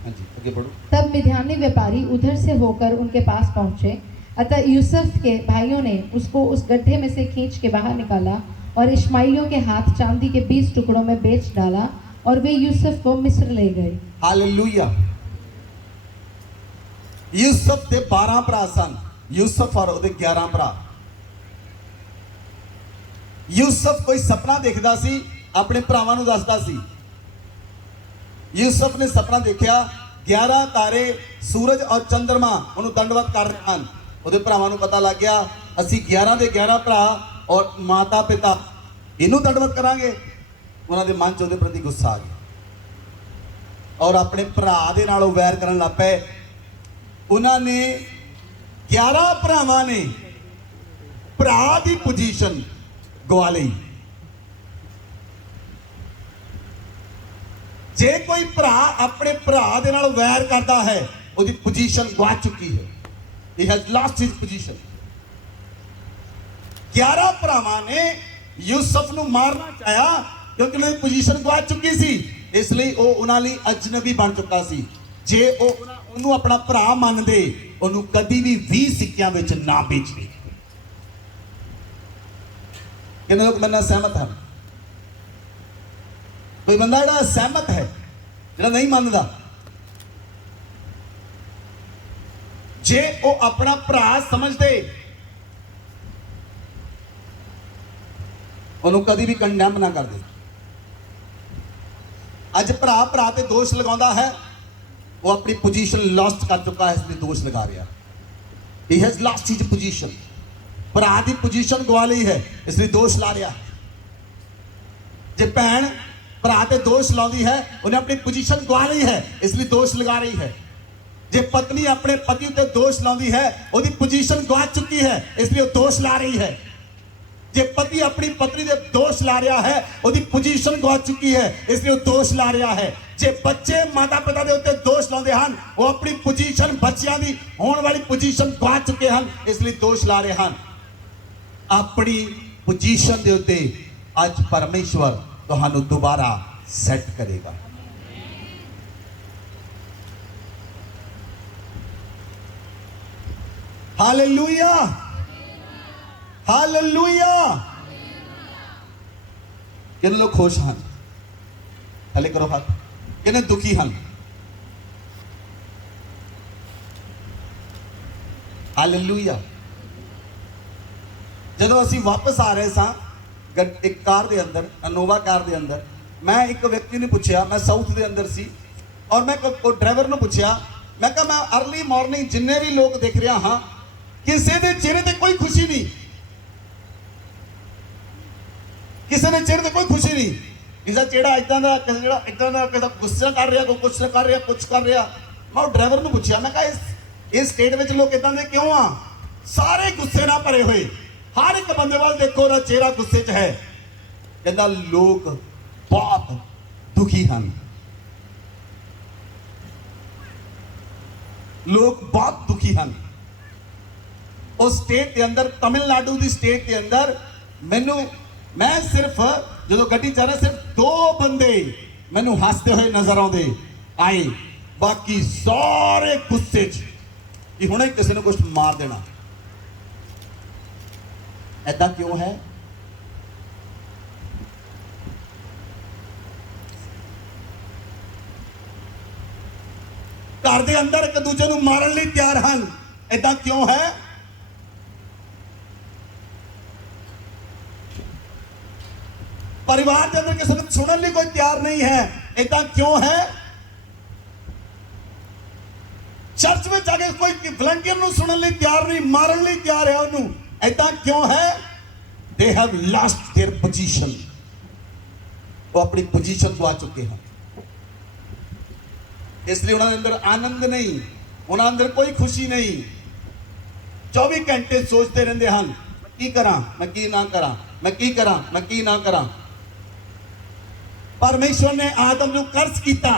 हाँ जी, आगे बढ़ो। तब मिद्यानी व्यापारी उधर से होकर उनके पास पहुंचे। अतः यूसुफ के भाइयों ने उसको उस गड्ढे में से खींच के बाहर निकाला और इश्माइलियों के हाथ चांदी के 20 टुकड़ों में बेच डाला और वे यूसुफ को मिस्र ले गए। हालेलुया। यूसुफ ਦੇ 12 ਭਰਾ ਸਨ। यूसुफ और ਉਹਦੇ 11 ਭਰਾ। यूसुफ ਕੋਈ ਸੁਪਨਾ ਦੇਖਦਾ ਸੀ, ਆਪਣੇ ਭਰਾਵਾਂ ਨੂੰ ਦੱਸਦਾ ਸੀ। यूसुफ ਨੇ ਸੁਪਨਾ ਦੇਖਿਆ 11 ਤਾਰੇ, ਸੂਰਜ ਔਰ ਚੰਦਰਮਾ ਉਹਨੂੰ ਦੰਡਵਤ ਕਰ ਰਹੇ ਹਨ। ਉਹਦੇ ਭਰਾਵਾਂ ਨੂੰ ਪਤਾ ਲੱਗ ਗਿਆ ਅਸੀਂ 11 ਦੇ 11 ਭਰਾ ਔਰ ਮਾਤਾ ਪਿਤਾ ਇਹਨੂੰ ਦੰਡਵਤ ਕਰਾਂਗੇ। ਉਹਨਾਂ ਦੇ ਮਨ 'ਚ ਉਹਦੇ ਪ੍ਰਤੀ ਗੁੱਸਾ ਆ ਗਿਆ ਔਰ ਆਪਣੇ ਭਰਾ ਦੇ ਨਾਲੋਂ ਵੈਰ ਕਰਨ ਲੱਗ ਪਏ। ਉਹਨਾਂ ਨੇ 11 ਭਰਾਵਾਂ ਨੇ ਭਰਾ ਦੀ ਪੋਜੀਸ਼ਨ ਗਵਾ ਲਈ। ਜੇ ਕੋਈ ਭਰਾ ਆਪਣੇ ਭਰਾ ਦੇ ਨਾਲ ਵੈਰ ਕਰਦਾ ਹੈ ਉਹਦੀ ਪੋਜੀਸ਼ਨ ਗਵਾ ਚੁੱਕੀ ਹੈ। He has last his position. 11 ਭਰਾਵਾਂ ਨੇ यूसुफ ਨੂੰ ਮਾਰਨਾ ਚਾਹਿਆ ਕਿਉਂਕਿ ਉਹਨਾਂ ਦੀ ਪੋਜੀਸ਼ਨ ਗਵਾ ਚੁੱਕੀ ਸੀ। ਇਸ ਲਈ ਉਹ ਉਹਨਾਂ ਲਈ ਅਜਨਬੀ ਬਣ ਚੁੱਕਾ ਸੀ। ਜੇ ਉਹ ਉਹਨੂੰ ਆਪਣਾ ਭਰਾ ਮੰਨਦੇ ਉਹਨੂੰ ਕਦੀ ਵੀ 20 ਸਿੱਕਿਆਂ ਵਿੱਚ ਨਾ ਵੇਚਦੇ। ਕਿੰਨੇ ਲੋਕ ਮੇਰੇ ਨਾਲ ਸਹਿਮਤ ਹਨ? ਕੋਈ ਬੰਦਾ ਜਿਹੜਾ ਸਹਿਮਤ ਹੈ, ਜਿਹੜਾ ਨਹੀਂ ਮੰਨਦਾ, ਜੇ ਉਹ ਆਪਣਾ ਭਰਾ ਸਮਝਦੇ ਉਹਨੂੰ ਕਦੀ ਵੀ ਕੰਡੈਮ ਨਾ ਕਰਦੇ। ਅੱਜ ਭਰਾ ਭਰਾ ਤੇ ਦੋਸ਼ ਲਗਾਉਂਦਾ ਹੈ, ਉਹ ਆਪਣੀ ਪੋਜੀਸ਼ਨ ਲੌਸਟ ਕਰ ਚੁੱਕਾ ਹੈ, ਇਸ ਲਈ ਦੋਸ਼ ਲਗਾ ਰਿਹਾ। He has last his position. ਭਰਾ ਦੀ ਪੋਜੀਸ਼ਨ ਗਵਾ ਲਈ ਹੈ, ਇਸ ਲਈ ਦੋਸ਼ ਲਾ ਰਿਹਾ। ਜੇ ਭੈਣ ਭਰਾ ਤੇ ਦੋਸ਼ ਲਾਉਂਦੀ ਹੈ ਉਹਨੇ ਆਪਣੀ ਪੋਜੀਸ਼ਨ ਗਵਾ ਲਈ ਹੈ, ਇਸ ਲਈ ਦੋਸ਼ ਲਗਾ ਰਹੀ ਹੈ। ਜੇ ਪਤਨੀ ਆਪਣੇ ਪਤੀ ਤੇ ਦੋਸ਼ ਲਾਉਂਦੀ ਹੈ ਉਹਦੀ ਪੋਜੀਸ਼ਨ ਗਵਾ ਚੁੱਕੀ ਹੈ, ਇਸ ਲਈ ਉਹ ਦੋਸ਼ ਲਾ ਰਹੀ ਹੈ। ਜੇ ਪਤੀ ਆਪਣੀ ਪਤਨੀ ਦੇ ਦੋਸ਼ ਲਾ ਰਿਹਾ ਹੈ ਉਹਦੀ ਪੋਜੀਸ਼ਨ ਗਵਾ ਚੁੱਕੀ ਹੈ, ਇਸ ਲਈ ਉਹ ਦੋਸ਼ ਲਾ ਰਿਹਾ ਹੈ। ਜੇ ਬੱਚੇ ਮਾਤਾ ਪਿਤਾ ਦੇ ਉੱਤੇ ਦੋਸ਼ ਲਾਉਂਦੇ ਹਨ ਉਹ ਆਪਣੀ ਪੋਜੀਸ਼ਨ ਬੱਚਿਆਂ ਦੀ ਹੋਣ ਵਾਲੀ ਪੋਜੀਸ਼ਨ ਗਵਾ ਚੁੱਕੇ ਹਨ, ਇਸ ਲਈ ਦੋਸ਼ ਲਾ ਰਹੇ ਹਨ। ਆਪਣੀ ਪੋਜੀਸ਼ਨ ਦੇ ਉੱਤੇ ਅੱਜ ਪਰਮੇਸ਼ਵਰ ਤੁਹਾਨੂੰ ਦੁਬਾਰਾ ਸੈੱਟ ਕਰੇਗਾ। Hallelujah, hallelujah. ਕਿੰਨੇ ਲੋਕ ਖੁਸ਼ ਹਨ? ਥੱਲੇ ਕਰੋ ਹੱਥ। ਕਿੰਨੇ ਦੁਖੀ ਹਨ? ਹਾਲੇਲੂਇਆ। ਜਦੋਂ ਅਸੀਂ ਵਾਪਸ ਆ ਰਹੇ ਸਾਂ ਇੱਕ ਕਾਰ ਦੇ ਅੰਦਰ, ਅਨੋਵਾ ਕਾਰ ਦੇ ਅੰਦਰ, ਮੈਂ ਇੱਕ ਵਿਅਕਤੀ ਨੂੰ ਪੁੱਛਿਆ, ਮੈਂ ਸਾਊਥ ਦੇ ਅੰਦਰ ਸੀ ਔਰ ਮੈਂ ਡਰਾਈਵਰ ਨੂੰ ਪੁੱਛਿਆ, ਮੈਂ ਕਿਹਾ ਮੈਂ ਅਰਲੀ ਮਾਰਨਿੰਗ ਜਿੰਨੇ ਵੀ ਲੋਕ ਦੇਖ ਰਿਹਾ ਹਾਂ ਕਿਸੇ ਦੇ ਚਿਹਰੇ ਤੇ ਕੋਈ ਖੁਸ਼ੀ ਨਹੀਂ, ਕਿਸੇ ਦੇ ਚਿਹਰੇ ਤੇ ਕੋਈ ਖੁਸ਼ੀ ਨਹੀਂ। ਕਿਸੇ ਦਾ ਚਿਹਰਾ ਇਦਾਂ ਦਾ, ਕਿਸੇ ਜਿਹੜਾ ਇਦਾਂ ਦਾ, ਕਿਸੇ ਗੁੱਸਾ ਕਰ ਰਿਹਾ, ਕੋਈ ਕੁਛ ਕਰ ਰਿਹਾ, ਕੁਛ ਕਰ ਰਿਹਾ। ਮੈਂ ਉਹ ਡਰਾਈਵਰ ਨੂੰ ਪੁੱਛਿਆ, ਮੈਂ ਕਿਹਾ ਇਸ ਸਟੇਟ ਵਿੱਚ ਲੋਕ ਇਦਾਂ ਦੇ ਕਿਉਂ ਆ? ਸਾਰੇ ਗੁੱਸੇ ਨਾਲ ਭਰੇ ਹੋਏ, ਹਰ ਇੱਕ ਬੰਦੇ ਵੱਲ ਦੇਖੋ ਉਹਦਾ ਚਿਹਰਾ ਗੁੱਸੇ 'ਚ ਹੈ। ਕਹਿੰਦਾ ਲੋਕ ਬਹੁਤ ਦੁਖੀ ਹਨ, ਲੋਕ ਬਹੁਤ ਦੁਖੀ ਹਨ। ਉਸ ਸਟੇਟ ਦੇ ਅੰਦਰ, ਤਮਿਲਨਾਡੂ ਦੀ ਸਟੇਟ ਦੇ ਅੰਦਰ, ਮੈਂ ਸਿਰਫ ਜਦੋਂ ਗੱਡੀ ਚੱਲ ਰਿਹਾ ਸਿਰਫ 2 ਬੰਦੇ ਮੈਨੂੰ ਹੱਸਦੇ ਹੋਏ ਨਜ਼ਰ ਆਉਂਦੇ ਆਏ, ਬਾਕੀ ਸਾਰੇ ਗੁੱਸੇ 'ਚ ਕਿ ਹੁਣੇ ਕਿਸੇ ਨੂੰ ਕੁਝ ਮਾਰ ਦੇਣਾ। ऐसा क्यों है? घर के अंदर एक दूजे को मारन लई तैयार हैं। ऐसा क्यों है? परिवार के अंदर किसी को सुनने लिए कोई तैयार नहीं है। ऐसा क्यों है? चर्च में जाके कोई वलंटियर को सुनने लिए तैयार नहीं, मारन लिए तैयार है उन्होंने। ऐसा क्यों है? दे हैव लॉस्ट देयर पोजीशन। वो अपनी पोजीशन गवा चुके हैं, इसलिए उन्होंने अंदर आनंद नहीं, उन्होंने अंदर कोई खुशी नहीं। 24 घंटे सोचते रहते हैं, की करा मैं की ना करा, मैं की करा मैं की ना करा। परमेश्वर ने आदम को कर्ज किया।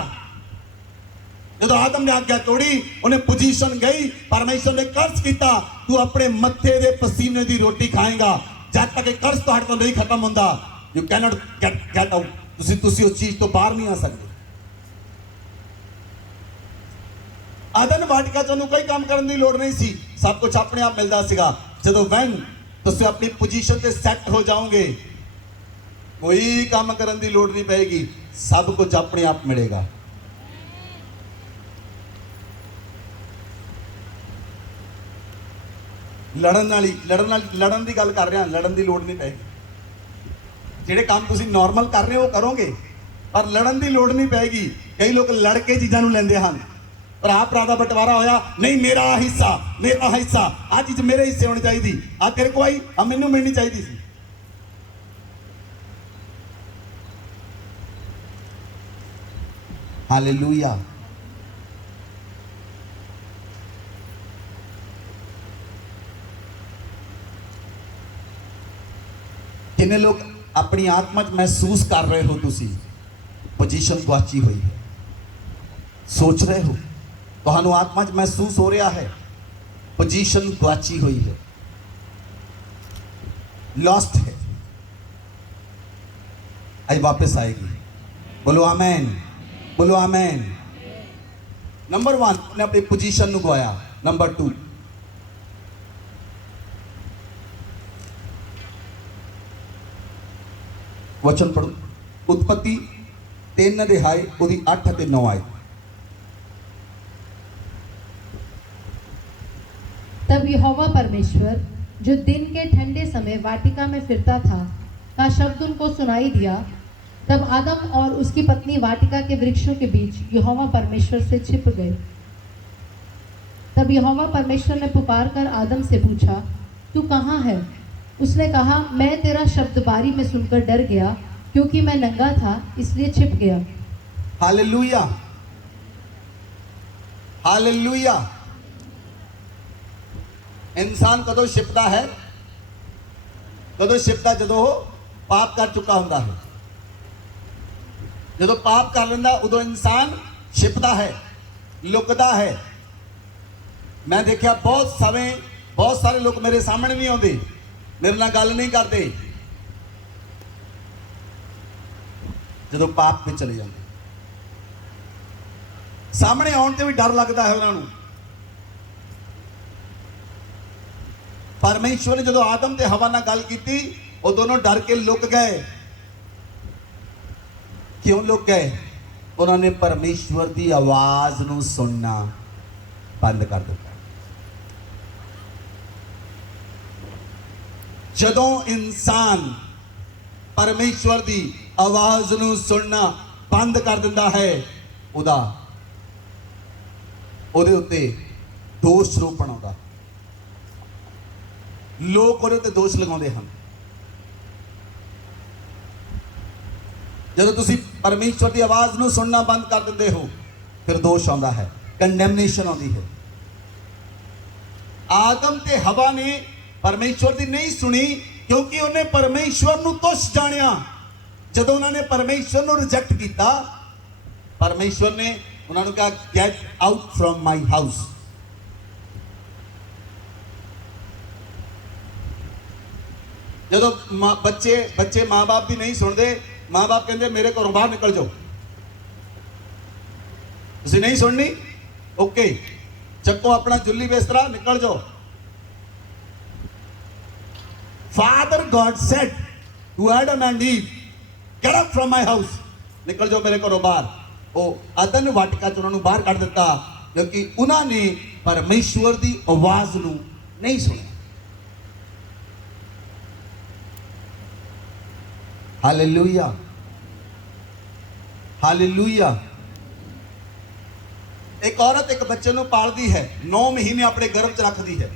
जो आदम ने आज्ञा तोड़ी, उन्हें पोजीशन गई। परमेश्वर ने कर्ज किया, तू अपने मत्थे दे पसीने की रोटी खाएगा जब तक कर्ज तुहाडे तो नहीं खत्म होता। You cannot get out. तुसी उस चीज तो बाहर नहीं आ सकते। आदन वाटिका च कोई काम करने की लोड़ नहीं सी, सब कुछ अपने आप मिलता सीगा। जदों वैन तुसी अपनी पोजीशन ते सैट हो जाओगे, कोई काम करने की लोड़ नहीं पेगी, सब कुछ अपने आप मिलेगा। लड़न की गल कर रहा, लड़न की लोड़ नहीं पेगी। ਜਿਹੜੇ काम तुसी नॉर्मल कर रहे हो वो करोगे, पर लड़न की लोड़ नहीं पेगी। कई लोग लड़ के चीज़ों को लेंदे हैं। भरा का बंटवारा होया, नहीं मेरा हिस्सा, मेरा हिस्सा, आ चीज़ मेरे हिस्से होनी चाहिए, आ तेरे को आई, आ मैनू मिलनी चाहिए सी। हालेलुया। कितने लोग अपनी आत्मा च महसूस कर रहे हो, तुसी पोजीशन गुआची हुई है, सोच रहे हो, तो आत्मा च महसूस हो रहा है पोजीशन गुआची हुई है, लॉस्ट है, आज वापस आएगी। बोलो आमेन, बोलो आमेन। नंबर 1 ने अपनी पोजीशन को गवाया। नंबर 2 वचन पढ़ो, उत्पत्ति 3 अध्याय 8 और 9 आए। तब यहोवा परमेश्वर जो दिन के ठंडे समय वाटिका में फिरता था का शब्द उनको सुनाई दिया। तब आदम और उसकी पत्नी वाटिका के वृक्षों के बीच यहोवा परमेश्वर से छिप गए। तब यहोवा परमेश्वर ने पुकार कर आदम से पूछा, तू कहाँ है? उसने कहा, मैं तेरा शब्द बारी में सुनकर डर गया, क्योंकि मैं नंगा था इसलिए छिप गया। Hallelujah, hallelujah. इंसान कदों छिपता है? कदों छिपता जदों पाप कर चुका होता है। जो पाप कर लेंदा उदों इंसान छिपता है, लुकता है। मैं देखा बहुत सारे लोग मेरे सामने नहीं आते, मेरे नाल गल नहीं करते, जो पाप में चले जाते। सामने आने से भी डर लगता है उन्होंने। परमेश्वर ने जो आदम ते हवा नाल गल की, वो दोनों डर के लुक गए। क्यों लुक गए? उन्होंने परमेश्वर की आवाज नूं सुनना बंद कर दिया। जदों इंसान परमेश्वर की आवाज नूं सुनना बंद कर दिंदा है, ਉਹਦੇ ਉੱਤੇ ਦੋਸ਼ ਰੋਪਣ ਆਉਂਦਾ। ਲੋਕ ਉਹਦੇ ਉੱਤੇ ਦੋਸ਼ ਲਗਾਉਂਦੇ ਹਨ। ਜਦੋਂ ਤੁਸੀਂ ਪਰਮੇਸ਼ਵਰ ਦੀ ਆਵਾਜ਼ ਨੂੰ ਸੁਣਨਾ ਬੰਦ ਕਰ ਦਿੰਦੇ ਹੋ, ਫਿਰ ਦੋਸ਼ ਆਉਂਦਾ ਹੈ, ਕੰਡੈਮਨੇਸ਼ਨ ਆਉਂਦੀ ਹੈ। ਆਦਮ ਤੇ ਹਵਾ ਨੇ परमेश्वर की नहीं सुनी, क्योंकि उन्हें परमेश्वर को तुच्छ जानिया। जदों उन्होंने परमेश्वर को रिजेक्ट किया, परमेश्वर ने उन्होंने कहा, gate out from my house. जदों बच्चे माँ बाप की नहीं सुनते, माँ बाप कहते मेरे घरों बाहर निकल जाओ। तुसीं नहीं सुननी, ओके, चक्को अपना जुल्ली बिस्तरा, निकल जाओ। Father God said to Adam and Eve, get up from my house, निकल जाओ मेरे घरों बाहर। वो आदन वाटिका च उन्होंने बाहर कढ़ दिता। क्योंकि उन्होंने परमेश्वर की आवाज नू नहीं सुना। Hallelujah, hallelujah. एक औरत एक बच्चे को पालती है, 9 महीने अपने गर्भ च रखती है,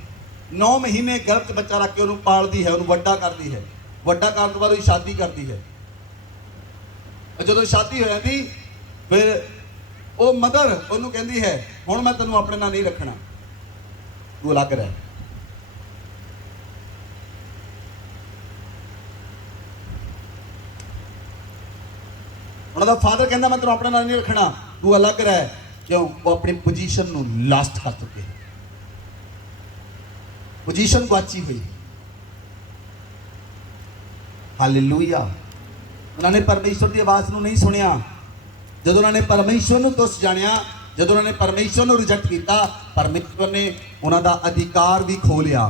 9 महीने गर्भ च बच्चा रख के उन्होंने पालती है, उन्होंने वड्डा करती है, वड्डा करने के बाद उसकी शादी करती है। जो शादी हो जाती फिर वो मदर उन्होंने कहती है हुण मैं तेनों अपने नाल नहीं रखना, तू अलग रह। उन्होंने फादर कहता मैं तेनों अपने नाल नहीं रखना, तू अलग रह। क्यों? वो अपनी पोजीशन नू लास्ट कर चुके हैं, पोजीशन गुआची हुई। हालेलुया। उन्होंने परमेश्वर की आवाज नू नहीं सुनिया। जब उन्होंने परमेश्वर नू तुस जानिया, जब उन्होंने परमेश्वर नू रिजेक्ट किया, परमेश्वर ने उन्हों का अधिकार भी खो लिया,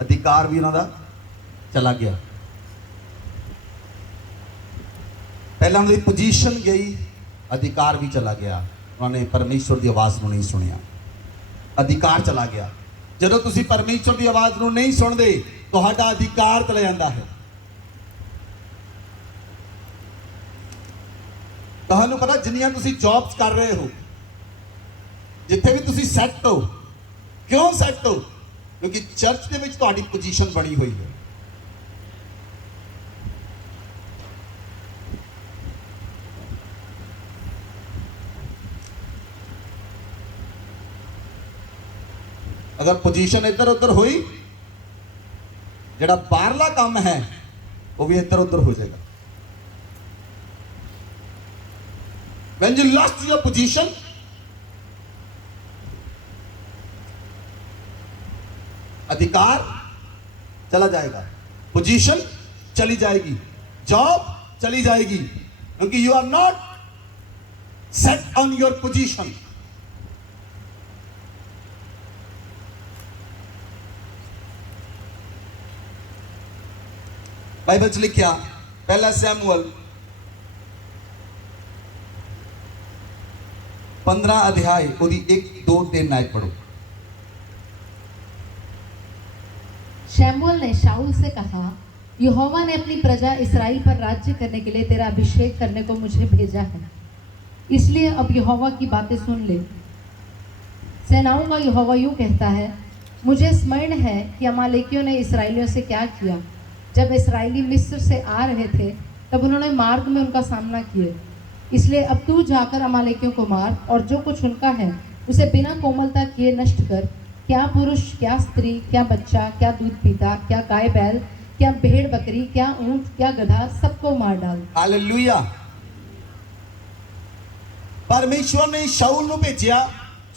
अधिकार भी उन्हों का चला गया। पहला उन्होंने पोजीशन गई, अधिकार भी चला गया। उन्होंने परमेश्वर की आवाज को नहीं सुनिया, अधिकार चला गया। जब तुसी परमेश्वर की आवाज को नहीं सुनते तो अधिकार चला जाता है। तुहानू पता जिन्नियां तुसी जॉब्स कर रहे हो, जिथे भी तुसी सैट हो, क्यों सैट हो? क्योंकि चर्च के विच तुहाडी पोजीशन बनी हुई है। अगर पोजीशन इधर उधर हुई, जिहड़ा बाहरला काम है वो भी इधर उधर हो जाएगा। When you lost your position, अधिकार चला जाएगा, पोजीशन चली जाएगी, जॉब चली जाएगी, क्योंकि you are not set on your position. Bible च लिखा पहला सैमुअल 15 अध्याय और 1, 2, 3 आयत पढ़ो। शमूएल ने शाऊल से कहा, यहोवा ने अपनी प्रजा इस्राएल पर राज्य करने के लिए तेरा अभिषेक करने को मुझे भेजा है, इसलिए अब यहोवा की बातें सुन ले। सेनाओं का यहोवा यूं कहता है, मुझे स्मरण है कि अमालेकियों ने इस्राएलियों से क्या किया। जब इस्राएली मिस्र से आ रहे थे तब उन्होंने मार्ग में उनका सामना किए, इसलिए अब तू जाकर अमालेकियों को मार और जो कुछ उनका है उसे बिना कोमलता किए नष्ट कर। क्या पुरुष, क्या स्त्री, क्या बच्चा, क्या दूध पीता, क्या गाय बैल, क्या भेड़ बकरी, क्या ऊंट, क्या गधा, सबको मार डाल। हालेलुया। परमेश्वर ने शाऊल नू भेजिया,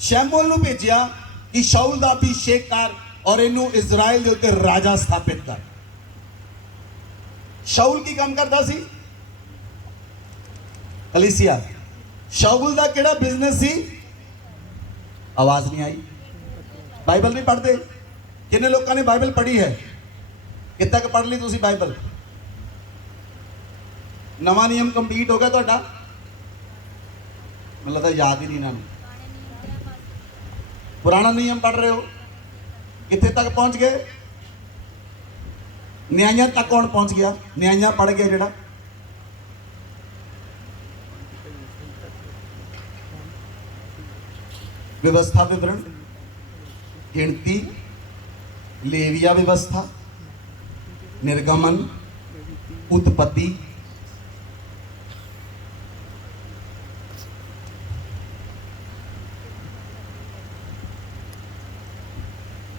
शमूएल नू भेजिया कि शाऊल दा अभिषेक कर और इनू इजराइल दे उत्ते राजा स्थापित कर। शाऊल की काम करता सी? कलीसिया। शाऊल दा केड़ा बिजनेस सी? आवाज नहीं आई। बाइबल नहीं पढ़ते? किन्ने लोगों ने बाइबल पढ़ी है? कितना तक पढ़ ली तुसी बाइबल? नवा नियम कंप्लीट हो गया तुहाडा? मतलब लगता याद ही नहीं इन्होंने। पुराना नियम पढ़ रहे हो? कितने तक पहुंच गए? न्यायियां तक कौन पहुंच गया? न्यायियां पढ़ गया जेड़ा? व्यवस्था विवरण, गिनती, लेविया व्यवस्था, निर्गमन, उत्पत्ति,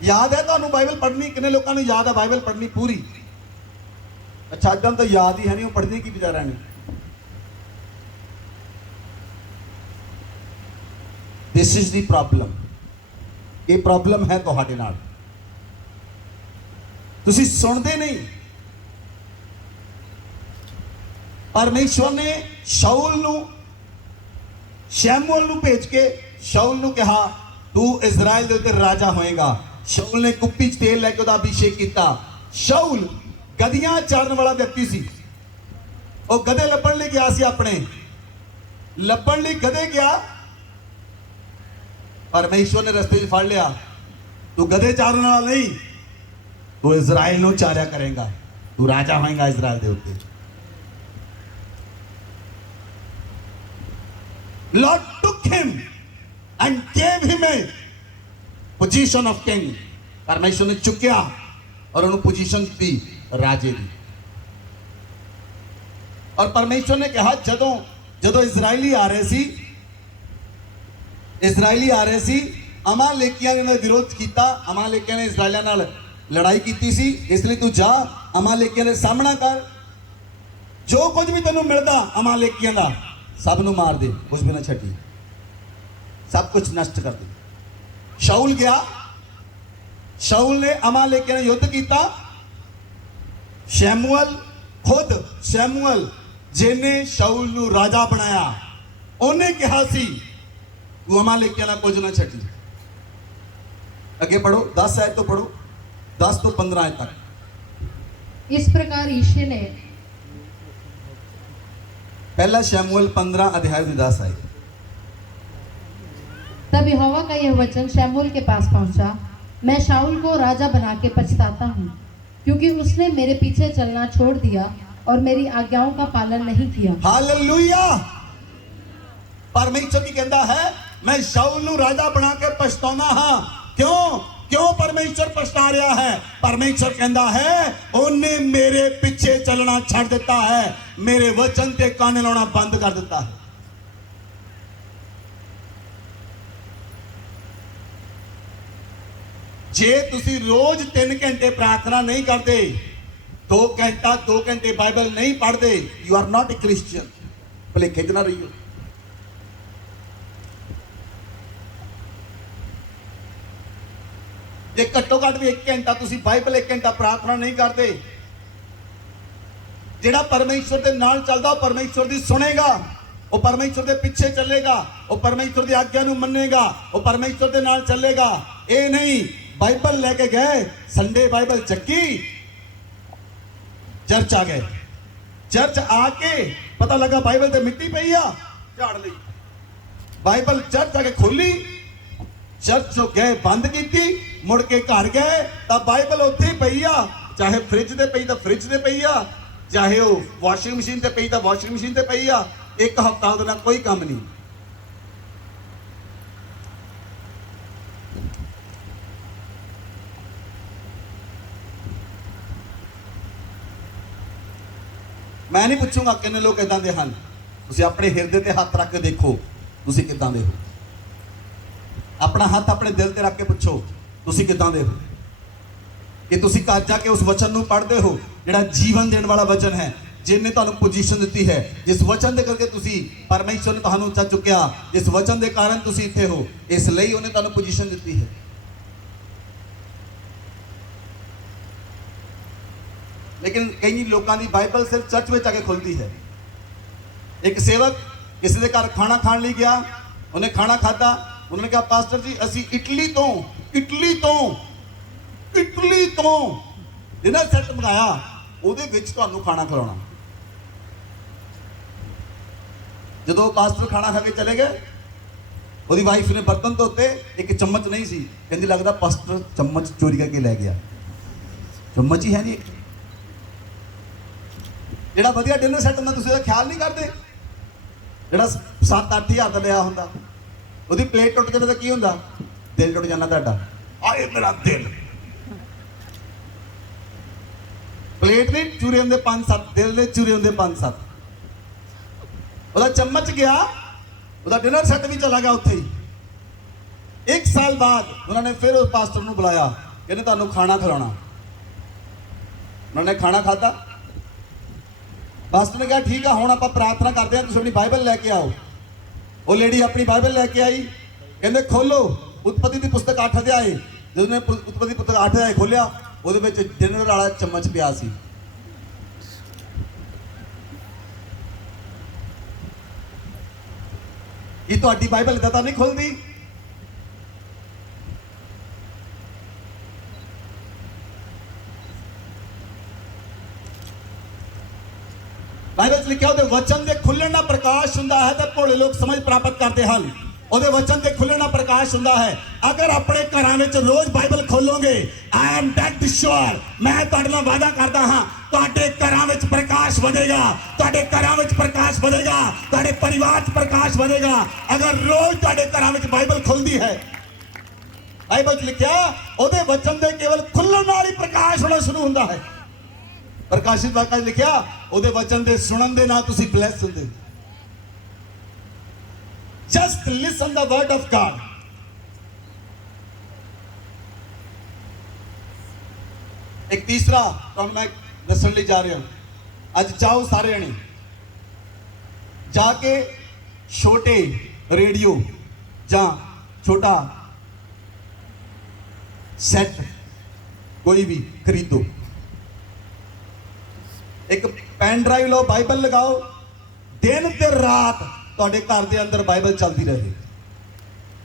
याद है तो बाइबल पढ़नी? कितने लोगों ने याद है बाइबल पढ़नी पूरी? अच्छा, अजकल तो याद ही है नहीं, वो पढ़ने की बेचारा नहीं। This is the problem. ये प्रॉब्लम है तुहाडे नाल, तुसी सुनते नहीं। परमेश्वर ने शाऊल नू, शमूएल नू भेज के शाऊल नू कहा तू इजराइल दे उत्ते राजा होएगा। शाऊल ने कुप्पी च तेल लैके उहदा अभिषेक किया। शाऊल गधियां चारन वाला व्यक्ति सी। वो गधे लभण लई गया सी, अपने लभण लई गधे गया परमेश्वर ने रस्ते फड़ लिया, तू गधे चारने वाला नहीं, तू इजराइल ਨੂੰ ਚਾਰਿਆ करेगा, तू राजा होएगा इजराइल ਦੇ ਉੱਤੇ। Lord took him and gave him a position of king। परमेश्वर ने चुकिया और उन्हें पोजीशन दी राजे दी। और परमेश्वर ने कहा जदों जदों इजरायली आ रहे सी अमालेकियां ने विरोध किया, अमालेकियां ने इजरायलियां नाल लड़ाई की सी, इसलिए तू जा अमालेकियां दे सामना कर, जो कुछ भी तेनों मिलता अमालेकियां दा सब नूं मार दे, कुछ भी ना छड्डी, सब कुछ नष्ट कर दे। शाऊल गया, शाऊल ने अमालेकियां ने युद्ध किया। शैमुअल जिन्हें शाऊल नूं राजा बनाया, उन्हें कहा सी तू अमालेकियां दा कुछ ना छड्डी। आगे पढ़ो, 10 आयत तो पढ़ो, 10 तो 15 आयत तक। इस प्रकार यिशै ने पहला शैमुएल 15 अध्याय 10 आयत। तब यहोवा का यह वचन शैमुएल के पास पहुंचा, मैं शाऊल को राजा बना के पछताता हूँ, क्योंकि उसने मेरे पीछे चलना छोड़ दिया और मेरी आज्ञाओं का पालन नहीं किया। हालेलुया। परमेश्वर की कहता है मैं शाऊल नूं राजा बना के पछताना हाँ। क्यों परमेश्वर पछता रहा है? परमेश्वर कहता है उन्हें मेरे पीछे चलना छड़ दिता है, मेरे वचन ते कान लाना बंद कर दिता है। जे तुसी रोज 3 घंटे प्रार्थना नहीं करते, 2 घंटे बाइबल नहीं पढ़ते, you are not a Christian. भुलेखे च ना रहियो। जे घट्टो घट भी 1 घंटा तुसी बाइबल 1 घंटा प्रार्थना नहीं करते, जेड़ा परमेश्वर के नाल चलदा वो परमेश्वर दी सुनेगा, वो परमेश्वर के पीछे चलेगा, वो परमेश्वर की आज्ञा नूं मन्नेगा, वो परमेश्वर के नाल चलेगा। ये नहीं बाइबल लेके गए, संडे बाइबल चक्की, चर्च आ गए, चर्च आके पता लगा बाइबल ते मिट्टी पई आ, झाड़ ली बाइबल, चर्च आके खोली, चर्च जो गए बंद की, मुड़ के घर गए तो बाइबल उत्थे ही पई आ, चाहे फ्रिज ते पई तो फ्रिज ते पई आ, चाहे वो वॉशिंग मशीन ते पई तो वॉशिंग मशीन ते पई आ। 1 हफ्ता उहदे नाल कोई काम नहीं। मैं नहीं पूछूंगा कितने लोग इदां दे हन, तुसीं अपने हिरदे ते हथ रख के देखो तुसीं किदां दे हो। अपना हाथ अपने दिल ते रख के पूछो तुसीं किदां दे हो, कि तुसीं घर जाके उस वचन नूं पढ़दे हो जिहड़ा जीवन देने वाला वचन है, जिन्हें तुहानूं पोजीशन दी है, जिस वचन दे करके तुसीं परमेश्वर ने तुहानूं उच्चा चुकिया, जिस वचन दे कारण तुसीं इत्थे हो, इसलिए उन्हें तुहानूं पोजीशन दी है। लेकिन कई लोगों की बाइबल सिर्फ चर्च में आके खुलती है। एक सेवक किसी के घर खाना खाने लिए गया, उन्हें खाना खाता, उन्होंने कहा पास्टर जी असी इटली तो डिनर सैट मंगाया, ਉਹਦੇ ਵਿੱਚ ਤੁਹਾਨੂੰ खाना खिलाना। ਜਦੋਂ ਪਾਸਟਰ खाना खा के चले गए, ਉਹਦੀ ਵਾਈਫ ने बर्तन धोते, एक चम्मच नहीं सी, कहती लगता पास्टर चम्मच चोरी करके ले गया, चम्मच ही है नहीं। ਜਿਹੜਾ ਵਧੀਆ डिनर सैट ਹੁੰਦਾ ਤੁਸੀਂ ਉਹਦਾ ਖਿਆਲ ਨਹੀਂ ਕਰਦੇ, ਜਿਹੜਾ 7-8 ਹਜ਼ਾਰ ਦਾ ਲਿਆ ਹੁੰਦਾ, ਉਹਦੀ ਪਲੇਟ ਟੁੱਟ ਜਾਵੇ ਤਾਂ ਕੀ ਹੁੰਦਾ? ਦਿਲ ਟੁੱਟ ਜਾਂਦਾ ਤੁਹਾਡਾ, ਆਏ ਮੇਰਾ ਦਿਲ। प्लेट नहीं चूरे होंगे 5-7, दिल के चूरे होंगे 5-7। ਉਹਦਾ चम्मच गया, ਉਹਦਾ डिनर सैट भी चला गया उत्थे ही। 1 साल बाद उन्होंने फिर उस पास्टर को बुलाया, कहने तुहानूं खाना खिलाना। उन्होंने खाना खाता, पास्टर ने कहा ठीक है हुण आपां प्रार्थना करते हैं, तुसीं अपनी बाइबल लैके आओ। वो लेडी अपनी बाइबल लैके आई, कहते खोलो उत्पत्ति की पुस्तक 8 अध्याय। जब उन्हें उत्पत्ति पुस्तक 8 अध्याय खोलिया, ਉਹਦੇ ਵਿੱਚ ਡਿਨਰ ਵਾਲਾ ਚਮਚ ਪਿਆ ਸੀ। ਇਹ ਤੁਹਾਡੀ ਬਾਈਬਲ ਇਦਾਂ ਤਾਂ ਨਹੀਂ ਖੁੱਲਦੀ। ਬਾਈਬਲ 'ਚ ਲਿਖਿਆ ਉਹਦੇ ਵਚਨ ਦੇ ਖੁੱਲਣ ਦਾ ਪ੍ਰਕਾਸ਼ ਹੁੰਦਾ ਹੈ ਤਾਂ ਭੋਲੇ ਲੋਕ ਸਮਝ ਪ੍ਰਾਪਤ ਕਰਦੇ ਹਨ। ਉਹਦੇ ਵਚਨ ਤੇ ਖੁੱਲਣਾ ਪ੍ਰਕਾਸ਼ ਹੁੰਦਾ ਹੈ। ਅਗਰ ਆਪਣੇ ਘਰਾਂ ਵਿੱਚ ਰੋਜ਼ ਬਾਈਬਲ ਖੋਲੋਗੇ, ਆਈ ਐਮ ਡੈਡ ਸ਼ੋਰ, ਮੈਂ ਤੁਹਾਡੇ ਨਾਲ ਵਾਅਦਾ ਕਰਦਾ ਹਾਂ, ਤੁਹਾਡੇ ਘਰਾਂ ਵਿੱਚ ਪ੍ਰਕਾਸ਼ ਵਧੇਗਾ, ਤੁਹਾਡੇ ਘਰਾਂ ਵਿੱਚ ਪ੍ਰਕਾਸ਼ ਵਧੇਗਾ, ਤੁਹਾਡੇ ਪਰਿਵਾਰ 'ਚ ਪ੍ਰਕਾਸ਼ ਵਧੇਗਾ। ਅਗਰ ਰੋਜ਼ ਤੁਹਾਡੇ ਘਰਾਂ ਵਿੱਚ ਬਾਈਬਲ ਖੁੱਲਦੀ ਹੈ, ਬਾਈਬਲ 'ਚ ਲਿਖਿਆ ਉਹਦੇ ਵਚਨ ਦੇ ਕੇਵਲ ਖੁੱਲਣ ਨਾਲ ਹੀ ਪ੍ਰਕਾਸ਼ ਹੋਣਾ ਸ਼ੁਰੂ ਹੁੰਦਾ ਹੈ। ਪ੍ਰਕਾਸ਼ਿਤ ਵਾਕਿਆ 'ਚ ਲਿਖਿਆ ਉਹਦੇ ਵਚਨ ਦੇ ਸੁਣਨ ਦੇ ਨਾਲ ਤੁਸੀਂ ਬਲੈਸ ਹੁੰਦੇ। Just listen the word of God. एक तीसरा ਤੁਹਾਨੂੰ ਮੈਂ ਦੱਸਣ ਲਈ ਜਾ ਰਿਹਾ ਹਾਂ। ਅੱਜ ਜਾਓ ਸਾਰੇ ਜਣੇ ਜਾ ਕੇ ਛੋਟੇ ਰੇਡੀਓ ਜਾਂ ਛੋਟਾ ਸੈੱਟ ਕੋਈ ਵੀ ਖਰੀਦੋ, ਇੱਕ ਪੈਨ ਡਰਾਈਵ ਲਓ, ਬਾਈਬਲ ਲਗਾਓ, ਦਿਨ ਤੇ ਰਾਤ ਤੁਹਾਡੇ ਘਰ ਦੇ ਅੰਦਰ ਬਾਈਬਲ ਚੱਲਦੀ ਰਹੇ।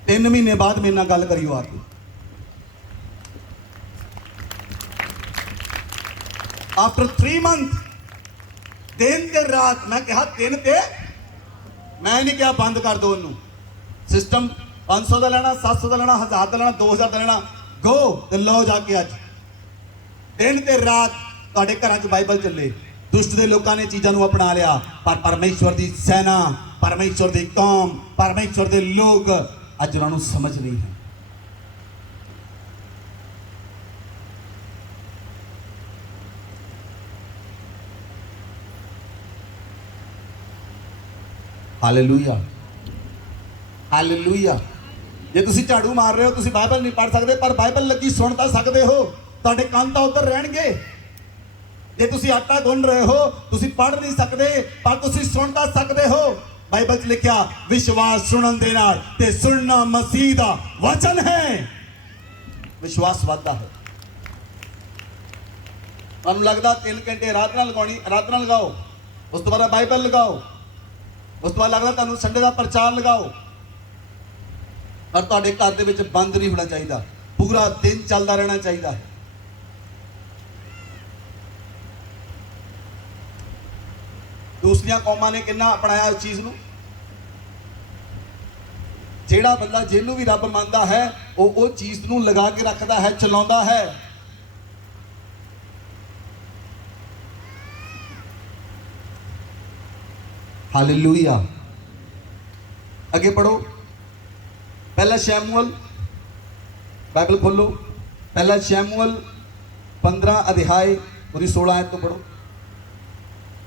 3 ਮਹੀਨੇ ਬਾਅਦ ਮੇਰੇ ਨਾਲ ਗੱਲ ਕਰਿਓ ਆ ਕੇ। ਆਫਟਰ 3 ਮੰਥ ਦਿਨ ਤੇ ਰਾਤ, ਮੈਂ ਕਿਹਾ ਦਿਨ ਤੇ, ਮੈਂ ਨਹੀਂ ਕਿਹਾ ਬੰਦ ਕਰ ਦੋ ਉਹਨੂੰ। ਸਿਸਟਮ 500 ਦਾ ਲੈਣਾ, 700 ਦਾ ਲੈਣਾ, 1000 ਦਾ ਲੈਣਾ, 2000 ਦਾ ਲੈਣਾ, ਗੋ ਤੇ ਲਓ ਜਾ ਕੇ ਅੱਜ ਦਿਨ ਤੇ ਰਾਤ ਤੁਹਾਡੇ ਘਰਾਂ 'ਚ ਬਾਈਬਲ ਚੱਲੇ। ਦੁਸ਼ਟ ਦੇ ਲੋਕਾਂ ਨੇ ਚੀਜ਼ਾਂ ਨੂੰ ਅਪਣਾ ਲਿਆ, ਪਰ ਪਰਮੇਸ਼ਵਰ ਦੀ ਸੈਨਾ, ਪਰਮੇਸ਼ਵਰ ਦੀ ਕੌਮ, ਪਰਮੇਸ਼ਵਰ ਦੇ ਲੋਕ ਅੱਜ ਉਹਨਾਂ ਨੂੰ ਸਮਝ ਨਹੀਂ ਹੈ। Hallelujah, hallelujah. ਜੇ ਤੁਸੀਂ ਝਾੜੂ ਮਾਰ ਰਹੇ ਹੋ, ਤੁਸੀਂ ਬਾਈਬਲ ਨਹੀਂ ਪੜ੍ਹ ਸਕਦੇ, ਪਰ ਬਾਈਬਲ ਲੱਗੀ ਸੁਣ ਤਾਂ ਸਕਦੇ ਹੋ। ਤੁਹਾਡੇ ਕੰਨ ਤਾਂ ਉੱਧਰ ਰਹਿਣਗੇ। ਜੇ ਤੁਸੀਂ ਆਟਾ ਗੁੰਨ ਰਹੇ ਹੋ, ਤੁਸੀਂ ਪੜ੍ਹ ਨਹੀਂ ਸਕਦੇ, ਪਰ ਤੁਸੀਂ ਸੁਣ ਤਾਂ ਸਕਦੇ ਹੋ। ਬਾਈਬਲ 'ਚ ਲਿਖਿਆ ਵਿਸ਼ਵਾਸ ਸੁਣਨ ਦੇ ਨਾਲ, ਤੇ ਸੁਣਨਾ ਮਸੀਹ ਦਾ ਵਚਨ ਹੈ। ਵਿਸ਼ਵਾਸ ਵੱਧਦਾ ਹੈ। ਤੁਹਾਨੂੰ ਲੱਗਦਾ 3 ਘੰਟੇ ਆਰਾਧਨਾ ਲਗਾਉਣੀ, ਆਰਾਧਨਾ ਲਗਾਓ, ਉਸ ਤੋਂ ਬਾਅਦ ਬਾਈਬਲ ਲਗਾਓ, ਉਸ ਤੋਂ ਬਾਅਦ ਲੱਗਦਾ ਤੁਹਾਨੂੰ ਸੰਡੇ ਦਾ ਪ੍ਰਚਾਰ ਲਗਾਓ, ਪਰ ਤੁਹਾਡੇ ਘਰ ਦੇ ਵਿੱਚ ਬੰਦ ਨਹੀਂ ਹੋਣਾ ਚਾਹੀਦਾ, ਪੂਰਾ ਦਿਨ ਚੱਲਦਾ ਰਹਿਣਾ ਚਾਹੀਦਾ ਹੈ। ਦੂਸਰੀਆਂ ਕੌਮਾਂ ਨੇ ਕਿੰਨਾ ਅਪਣਾਇਆ ਇਸ ਚੀਜ਼ ਨੂੰ। ਜਿਹੜਾ ਬੰਦਾ ਜਿਹਨੂੰ ਵੀ ਰੱਬ ਮੰਨਦਾ ਹੈ, ਉਹ ਚੀਜ਼ ਨੂੰ ਲਗਾ ਕੇ ਰੱਖਦਾ ਹੈ, ਚਲਾਉਂਦਾ ਹੈ। हालेलुया। आगे पढ़ो, पहला शमूएल, बाइबल खोलो, पहला शमूएल 15 अध्याय पूरी 16 आयत तो पढ़ो।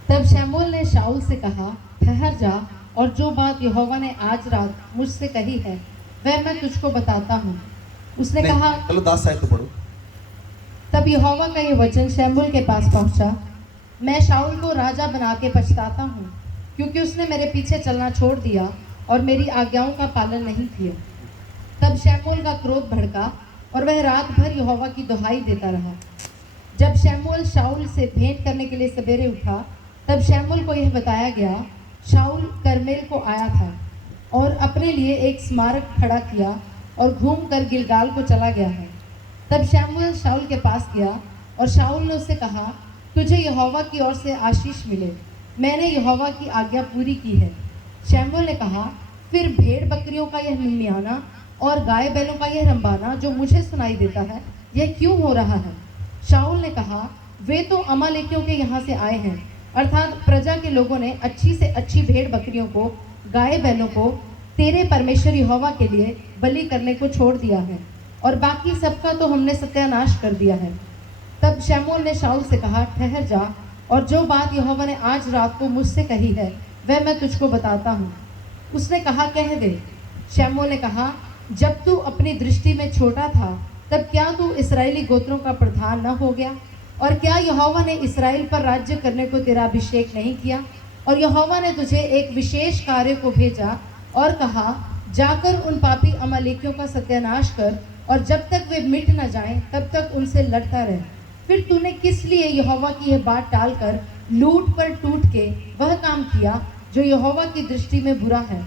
तब शमूएल ने शाऊल से कहा, ठहर जा, और जो बात यहोवा ने आज रात मुझसे कही है वह मैं तुझको बताता हूँ। उसने कहा, चलो 10 आयत तो पढ़ो। तब यहोवा का ये वचन शमूएल के पास पहुंचा, मैं शाऊल को राजा बना के पछताता हूँ, क्योंकि उसने मेरे पीछे चलना छोड़ दिया और मेरी आज्ञाओं का पालन नहीं किया। तब शमूएल का क्रोध भड़का और वह रात भर यहोवा की दुहाई देता रहा। जब शमूएल शाऊल से भेंट करने के लिए सवेरे उठा, तब शमूएल को यह बताया गया, शाऊल करमेल को आया था और अपने लिए एक स्मारक खड़ा किया और घूमकर गिलगाल को चला गया है। तब शमूएल शाऊल के पास गया और शाऊल ने उससे कहा, तुझे यहोवा की ओर से आशीष मिले, मैंने यहोवा की आज्ञा पूरी की है। शमूएल ने कहा, फिर भेड़ बकरियों का यह निमियाना और गाय बैलों का यह रंबाना जो मुझे सुनाई देता है, यह क्यों हो रहा है? शाऊल ने कहा, वे तो अमालेकियों के यहाँ से आए हैं, अर्थात प्रजा के लोगों ने अच्छी से अच्छी भेड़ बकरियों को, गाय बैलों को तेरे परमेश्वर यहोवा के लिए बलि करने को छोड़ दिया है, और बाकी सबका तो हमने सत्यानाश कर दिया है। तब शमूएल ने शाऊल से कहा, ठहर जा, और जो बात यहोवा ने आज रात को मुझसे कही है वह मैं तुझको बताता हूँ। उसने कहा, कह दे। शमूएल ने कहा, जब तू अपनी दृष्टि में छोटा था, तब क्या तू इस्राएली गोत्रों का प्रधान न हो गया? और क्या यहोवा ने इस्राएल पर राज्य करने को तेरा अभिषेक नहीं किया? और यहोवा ने तुझे एक विशेष कार्य को भेजा और कहा, जाकर उन पापी अमालेकियों का सत्यानाश कर, और जब तक वे मिट न जाएं तब तक उनसे लड़ता रह। फिर तूने किस लिए यहोवा की यह बात टालकर लूट पर टूट के वह काम किया जो यहोवा की दृष्टि में बुरा है?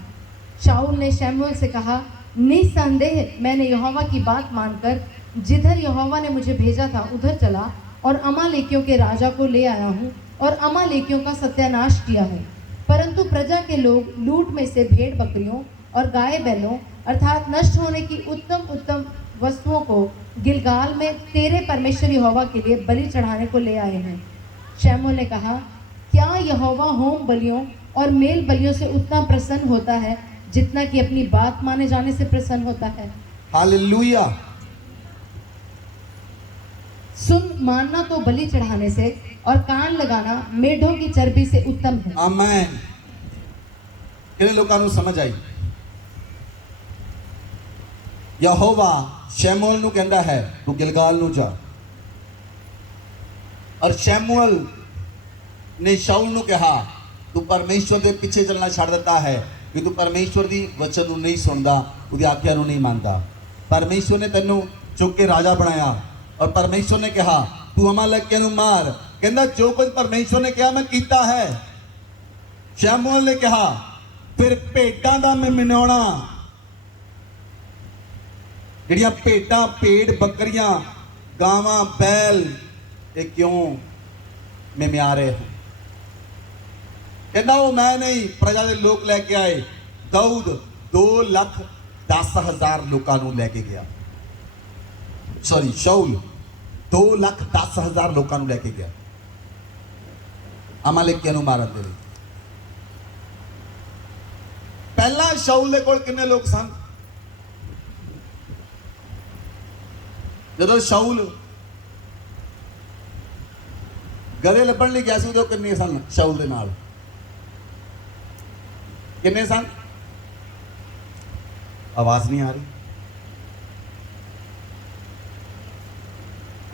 शाऊल ने शमूएल से कहा, निस्संदेह मैंने यहोवा की बात मानकर जिधर यहोवा ने मुझे भेजा था उधर चला और अमालेकियों के राजा को ले आया हूँ और अमालेकियों का सत्यानाश किया है। परंतु प्रजा के लोग लूट में से भेड़ बकरियों और गाय बैलों अर्थात नष्ट होने की उत्तम उत्तम वस्तुओं को गिलगाल में तेरे परमेश्वर यहोवा के लिए बलि चढ़ाने को ले आए हैं। शमूएल ने कहा, क्या यहोवा होम बलियों और मेल बलियों से उतना प्रसन्न होता है जितना कि अपनी बात माने जाने से प्रसन्न होता है? हालेलुया। सुन, मानना तो बलि चढ़ाने से और कान लगाना मेढ़ों की चर्बी से उत्तम है। आमेन। कितने लोगों को समझ आई? यहोवा शमूएल ਨੂੰ ਕਹਿੰਦਾ ਹੈ ਤੂੰ ਗਿਲਗਾਲ ਨੂੰ ਜਾ, और शमूएल ने शाऊल ਨੂੰ ਕਿਹਾ ਤੂੰ ਪਰਮੇਸ਼ਵਰ ਦੇ ਪਿੱਛੇ ਚੱਲਣਾ ਛੱਡ ਦਿੱਤਾ ਹੈ ਵੀ ਤੂੰ ਪਰਮੇਸ਼ਵਰ ਦੀ ਵਚਨ ਨੂੰ ਨਹੀਂ ਸੁਣਦਾ, ਉਹਦੀ ਆਗਿਆ ਨੂੰ ਨਹੀਂ ਮੰਨਦਾ। ਪਰਮੇਸ਼ਵਰ ਨੇ ਤੈਨੂੰ ਚੁੱਕ ਕੇ ਰਾਜਾ ਬਣਾਇਆ और परमेश्वर ने कहा तू अमालेकियों ਨੂੰ मार। कहता जो कुछ परमेश्वर ने कहा मैं किया है। शमूएल ने कहा फिर भेटां दा मैं मनाउणा, ਜਿਹੜੀਆਂ ਭੇਡਾਂ ਭੇਡ ਬੱਕਰੀਆਂ ਗਾਵਾਂ बैल ये क्यों मैं मिया रहे हो? कहता वो मैं नहीं, प्रजा के लोग लैके आए। दाऊद 2,10,000 लोगों को लैके गया। सॉरी, शाऊल 2,10,000 लोगों को लैके गया अमालेकियों मारन दे लई। पहला शाऊल दे कोल कितने लोग सन? जदों शाऊल गधे लभण लई गया सी उदों कितने सन शाऊल दे नाल? कितने सन? आवाज नहीं आ रही।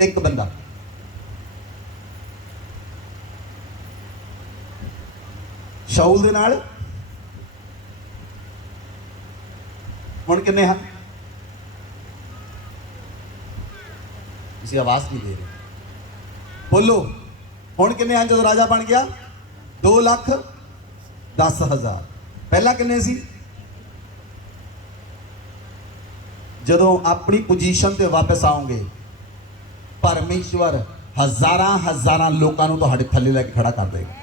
एक बंदा। शाऊल दे नाल हुण कितने हैं? किसी आवाज नहीं दे रहे, बोलो हुण कितने हैं? जो राजा बन गया 2,10,000। पहला कितने सी? जदों अपनी पोजीशन ते वापस आओगे परमेश्वर हजारां हजारां लोगों को तुहाडे थल्ले लैके खड़ा कर देगा।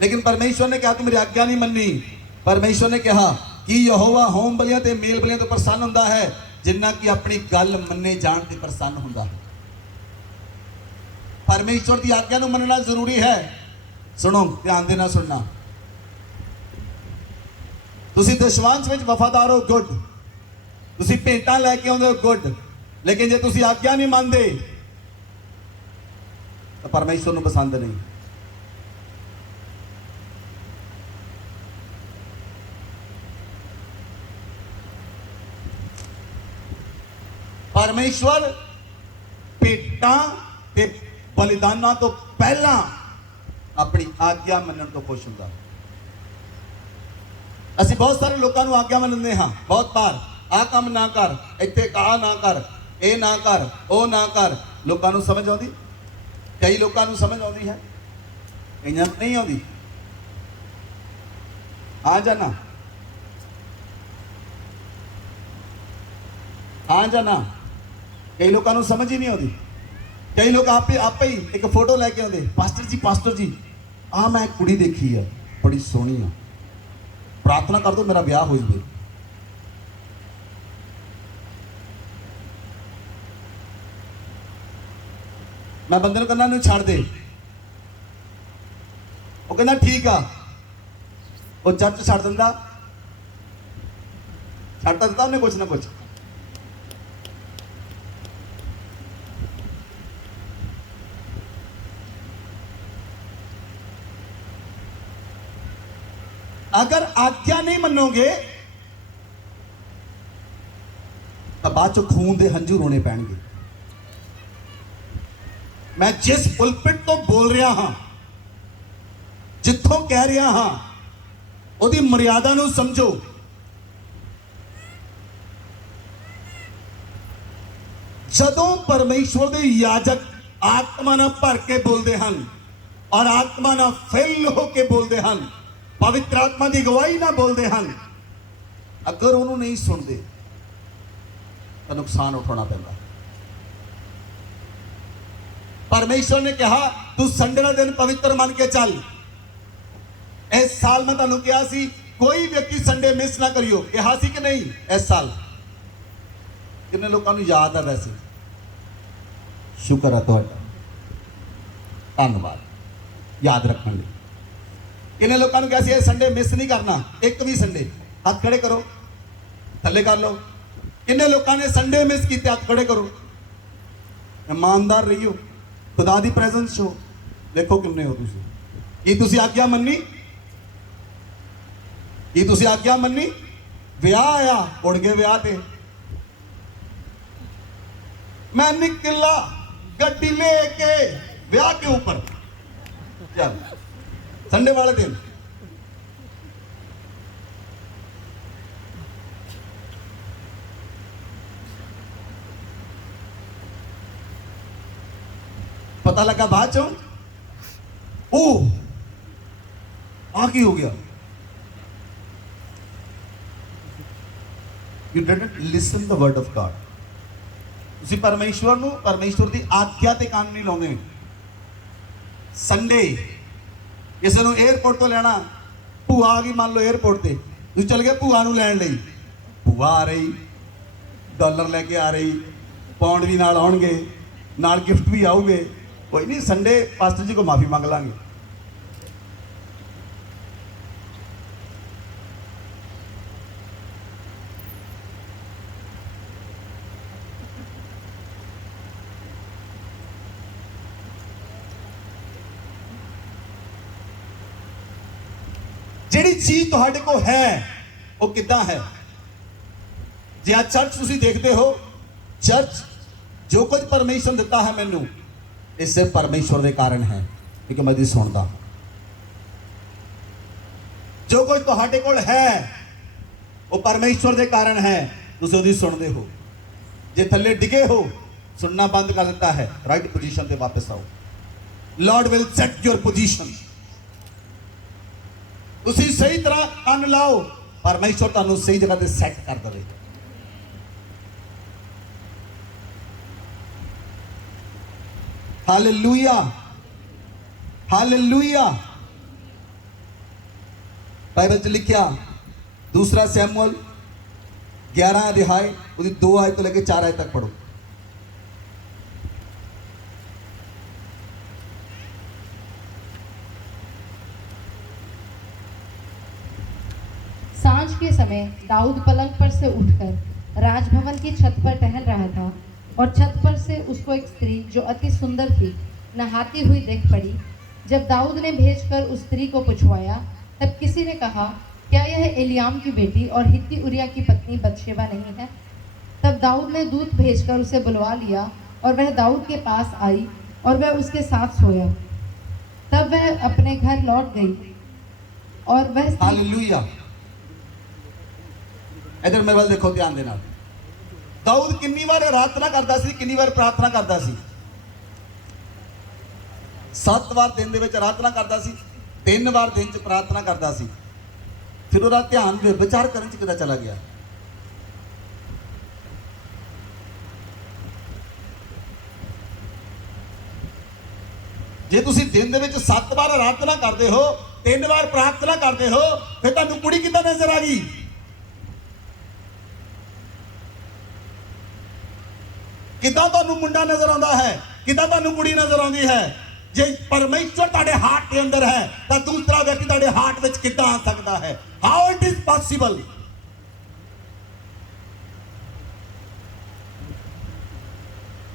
लेकिन परमेश्वर ने कहा तू मेरी आज्ञा नहीं मन्नी। परमेश्वर ने कहा कि यहोवा होम बलियां ते मेल बलियां तो प्रसन्न हुंदा है जिन्ना कि अपनी गल मन्ने जाण ते प्रसन्न हुंदा है। परमेश्वर की आज्ञा नूं मनना जरूरी है। सुनो, ध्यान देना सुनना। तुसी दशवांश विच वफादार हो, गुड। तुसी भेंटां लैके आउंदे हो, गुड। लेकिन जे तुसी आज्ञा नहीं मानते तो परमेश्वर नूं पसंद नहीं। परमेश्वर भेंटां ते बलिदानां तो पहला अपनी आज्ञा मनण तो खुश हुंदा। असीं बहुत सारे लोगों को आज्ञा मनते हाँ, बहुत बार आ काम ना कर, इत्थे आ ना कर, ए ना कर, ओ ना कर। लोगों को समझ आती? कई लोगों को समझ आती है, कईयां नूं नहीं आती। आ जाना, आ जाना। कई लोगों को समझ ही नहीं आती। कई लोग आप ही एक फोटो लैके आते, पास्टर जी आ मैं एक कुड़ी देखी है, बड़ी सोहनी है, प्रार्थना कर दो मेरा ब्याह हो जाए। मैं बंदे कहना नहीं छड़ दे, वो कहना ठीक आ, वो चर्च छड़ दिंदा, छड़ता दिता उन्हें कुछ ना कुछ। अगर आज्ञा नहीं मनोगे तो बाद चो खून के हंझू रोने पैणगे। मैं जिस पुलपिट तो बोल रहा हाँ, जिथों कह रहा हाँ, उहदी मर्यादा नूं समझो। जदों परमेश्वर दे याजक आत्मा नाल भर के बोलते हैं और आत्मा नाल फिल होके बोलते हैं, पवित्र आत्मा की गवाही ना बोलते हैं, अगर उन्होंने नहीं सुनते तो नुकसान उठाना पैंदा। परमेश्वर ने कहा तू संडे का दिन पवित्र मान के चल, इस साल मैं तुहानू कहा सी कोई व्यक्ति संडे मिस ना करियो, कहा सी कि नहीं? इस साल कितने लोगों को याद है? वैसे शुक्र है तुहाडा, धन्यवाद याद रखने लई। कितने लोगों ने कहा सी संडे मिस नहीं करना, एक भी संडे? हाथ खड़े करो, थले कर लो। कितने लोगों ने संडे मिस किए? हाथ खड़े करो। ईमानदार रहियो, खुदा दी प्रेजेंस शो। देखो किन्ने हो तुसीं, की तुसीं आज्ञा मन्नी? की तुसीं आज्ञा मन्नी? विआह आया, उड़ गए विआह ते। मैं निकला गड्डी लेके विआह के ऊपर, चल संडे वाले दिन। पता लगा बाद चो, ओ आ की हो गया? You didn't listen the word of God. ਤੁਸੀਂ ਪਰਮੇਸ਼ਵਰ ਨੂੰ, ਪਰਮੇਸ਼ਵਰ ਦੀ ਆਗਿਆ ਤੇ ਕੰਨ ਨਹੀਂ ਲਾਉਂਦੇ। ਸੰਡੇ ਕਿਸੇ ਨੂੰ 에어ਪੋਰਟ ਤੋਂ ਲੈਣਾ, ਭੂਆ ਆ ਗਈ ਮੰਨ ਲਓ 에어ਪੋਰਟ ਤੇ, ਤੁਸੀਂ ਚਲ ਗਏ ਭੂਆ ਨੂੰ ਲੈਣ ਲਈ, ਭੂਆ ਆ ਰਹੀ, ਡਾਲਰ ਲੈ ਕੇ ਆ ਰਹੀ, ਪਾਉਂਡ ਵੀ ਨਾਲ ਆਉਣਗੇ, ਨਾਲ ਗਿਫਟ ਵੀ ਆਉਗੇ, ਕੋਈ ਨਹੀਂ ਸੰਡੇ ਪਾਸਟਰ ਜੀ ਕੋ ਮਾਫੀ ਮੰਗ ਲਾਂਗੇ। ਜਿਹੜੀ ਚੀਜ਼ ਤੁਹਾਡੇ ਕੋਲ ਹੈ ਉਹ ਕਿੱਦਾਂ ਹੈ? ਜੇ ਆ ਚਰਚ ਤੁਸੀਂ ਦੇਖਦੇ ਹੋ, ਚਰਚ ਜੋ ਕੁਝ ਪਰਮੇਸ਼ਰ ਨੇ ਦਿੱਤਾ ਹੈ ਮੈਨੂੰ, ਇਹ ਸਿਰਫ ਪਰਮੇਸ਼ਰ ਦੇ ਕਾਰਨ ਹੈ, ਕਿਉਂਕਿ ਮੈਂ ਦੀ ਸੁਣਦਾ। ਜੋ ਕੁਝ ਤੁਹਾਡੇ ਕੋਲ ਹੈ ਉਹ ਪਰਮੇਸ਼ਰ ਦੇ ਕਾਰਨ ਹੈ, ਤੁਸੀਂ ਉਹਦੀ ਸੁਣਦੇ ਹੋ। ਜੇ ਥੱਲੇ ਡਿੱਗੇ ਹੋ, ਸੁਣਨਾ ਬੰਦ ਕਰ ਦਿੱਤਾ ਹੈ, ਰਾਈਟ ਪੋਜੀਸ਼ਨ ਤੇ ਵਾਪਸ ਆਓ। Lord will set your position. ਤੁਸੀਂ ਸਹੀ ਤਰ੍ਹਾਂ ਕੰਨ ਲਾਓ, ਪਰਮੇਸ਼ਰ ਤੁਹਾਨੂੰ ਸਹੀ ਜਗ੍ਹਾ ਤੇ ਸੈੱਟ ਕਰ ਦੇਵੇ। Hallelujah, hallelujah. ਬਾਈਬਲ 'ਚ ਲਿਖਿਆ दूसरा सैमुअल 11 अध्याय उसकी 2 आयत तो लेकर 4 आयत तक पढ़ो। सांझ के समय दाऊद पलंग पर से उठकर राजभवन की छत पर टहल रहा था और छत पर से उसको एक स्त्री जो अति सुंदर थी नहाती हुई देख पड़ी। जब दाऊद ने भेजकर उस स्त्री को पुछवाया, तब किसी ने कहा, क्या यह एलियाम की बेटी और हित्ती उरिया की पत्नी बतशेबा नहीं है? तब दाऊद ने दूत भेजकर उसे बुलवा लिया और वह दाऊद के पास आई और वह उसके साथ सोया। तब वह अपने घर लौट गई और वह हालेलुया। इधर मेरे वाल देखो ध्यान देना। दाऊद कितनी बार आराधना करता सी, कितनी बार प्रार्थना करता सी? 7 बार दिन दे विच आराधना करता सी, 3 बार दिन च प्रार्थना करता सी। फिर उसका ध्यान विचार करने कितना चला गया। जे तुसी दिन दे विच 7 बार आराधना करते हो, 3 बार प्रार्थना करते हो, फिर तुहानू कुड़ी कितना नजर आ गई? कितना तुहानू मुंडा नजर आता है, कितना तुहानू कुड़ी नजर आती है? जे परमेश्वर तुहाडे हार्ट के अंदर है तो दूसरा व्यक्ति तुहाडे हार्ट विच कितना आ सकता है? How it is possible?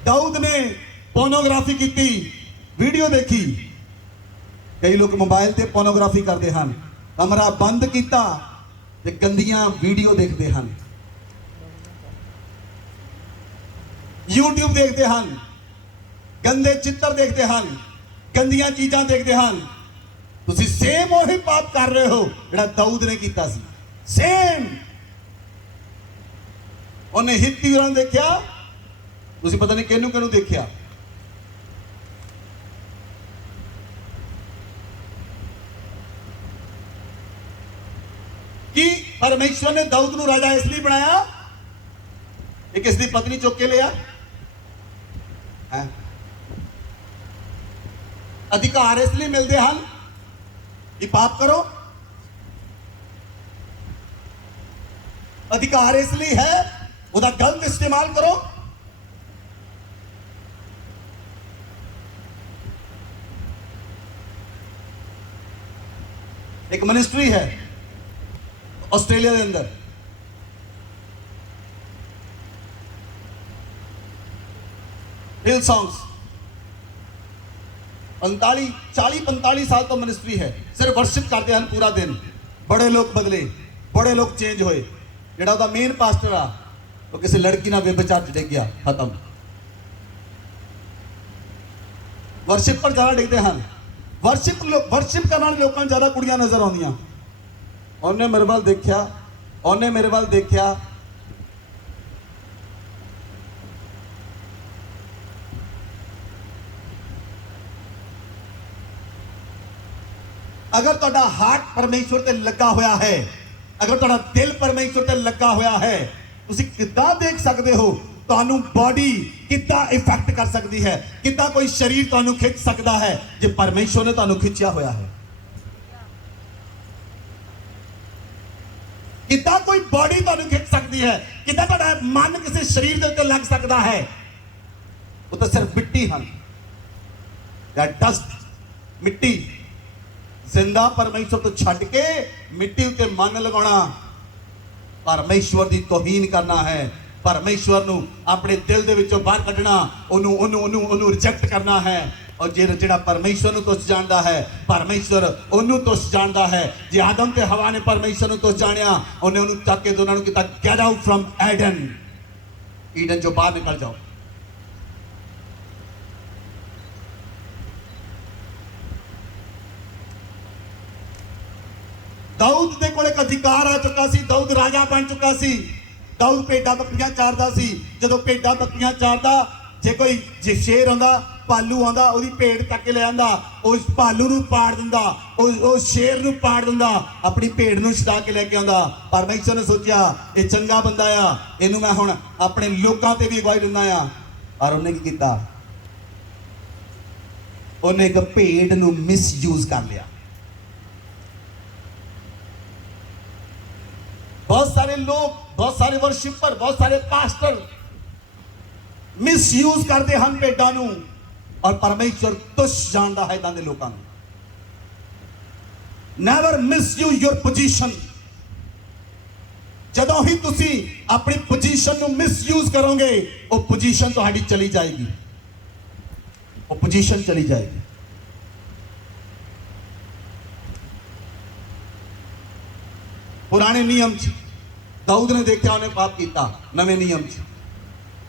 दाऊद ने पोर्नोग्राफी की, वीडियो देखी। कई लोग मोबाइल ते पोर्नोग्राफी करते हैं, कमरा बंद किया ते गंदियां वीडियो देखते हैं, यूट्यूब देखते हैं, गंदे चित्र देखते हैं, गंदियां चीज़ां देखते हैं। तुसी सेम वही पाप कर रहे हो जिहड़ा दाऊद ने किया सी। सेम उन्हें हित्ती उरां देखिया, तुसी पता नहीं किहनू किहनू देखिया। कि परमेश्वर ने दाऊद नू राजा इसलिए बनाया कि किसकी पत्नी चुक के लिया है? अधिकार इसलिए मिलते हैं कि पाप करो, अधिकार इसलिए है ਉਹਦਾ ਗਲਤ ਇਸਤੇਮਾਲ करो। एक मिनिस्ट्री है ऑस्ट्रेलिया के अंदर, हिल सॉन्ग्स, 45 साल तो मिनिस्ट्री है, सिर्फ वर्शिप करते हैं पूरा दिन। बड़े लोग बदले, बड़े लोग चेंज होए। जेड़ा उसका मेन पास्टर आ वो किसी लड़की ना व्यभिचार च डिग गया, खत्म। वर्शिप पर ज़्यादा डिगते हैं, वर्शिप करने वाले लोगों को ज़्यादा कुड़ियां नजर आउंदियां। उन्हें मेरे वाल देखा, उन्हें मेरे वाल देखा, अगर तुहाडा हार्ट परमेश्वर ते लगा होया है, अगर तुहाडा दिल परमेश्वर ते लगा होया है, तुसीं किद्दां देख सकते हो ਤੁਹਾਨੂੰ बॉडी कितना इफेक्ट कर सकती है, कितना कोई शरीर ਤੁਹਾਨੂੰ खिंच सकता है जो परमेश्वर ने ਤੁਹਾਨੂੰ खिंचा होया है। कितना कोई बॉडी ਤੁਹਾਨੂੰ खिंच सकती है, कितना ਤੁਹਾਡਾ मन किसी शरीर के उत्ते लग सकता है। वो तो सिर्फ मिट्टी हैं, डस्ट, मिट्टी। जिंदा परमेश्वर तो छड़ के मिट्टी उत्ते मन लगाना परमेश्वर की तौहीन करना है। परमेश्वर नू अपने दिल दे विचों बाहर कढ़ना, ओनू रिजेक्ट करना है। और जेड़ा परमेश्वर नू तुस जानदा है, परमेश्वर ओनू तुस जानदा है। जे आदम ते हवा ने परमेश्वर नू तुस जानिया, उन्हें ओनू चक के दोनों नू कीता get out from Eden, Eden जो बाहर निकल जाओ। दाऊद दे कोल एक अधिकार आ चुका सी, दाऊद राजा बन चुका सी। दाऊद भेड्डां बकरियां चारदा सी। जदों भेड्डां बकरियां चारदा, जे कोई जे शेर आंदा, भालू आंदा, ओदी भेड़ तक के ले आंदा, उस भालू नू पाड़ दिंदा, उस शेर नू पाड़ दिंदा, अपनी भेड़ नू छड़ा के लेके आंदा। परमेश्वर ने सोचा ये चंगा बंदा आ, इहनू मैं हुण अपने लोकां ते भी अगवाई दिंदा आ। और उन्हें की कीता, उन्हें एक भेड़ नू मिसयूज कर लिया। बहुत सारे लोग, बहुत सारे वर्शिपर, बहुत सारे पास्टर मिसयूज करते हैं भेड्डां नू, और परमेश्वर तुस जानता है इदां दे लोकां नू। Never misuse your position. जदों ही तुसी अपनी पोजीशन नू मिसयूज करोगे, वो पोजीशन तुहाडी चली जाएगी, वो पोजीशन चली जाएगी। पुराने नियम च दाऊद ने देखा, उन्हें पाप किया। नवे नियम च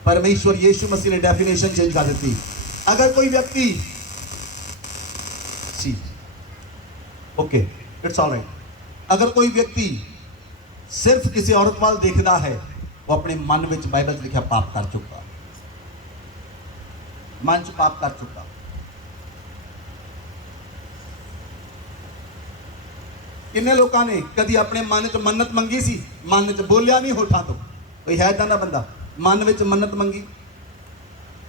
परमेश्वर यीशु मसीह ने डेफिनेशन चेंज कर दी। अगर कोई व्यक्ति ओके इट्स ऑलराइट, अगर कोई व्यक्ति सिर्फ किसी औरत वाल देखता है, वो अपने मन में बाइबल लिखा पाप कर चुका, मन च पाप कर चुका। किन्ने लोगों ने कभी अपने मन च मन्नत मंगी सी, मन च बोलिया नहीं होठा तो। कोई है इदां दा बंदा, मन विच मन्नत मंगी,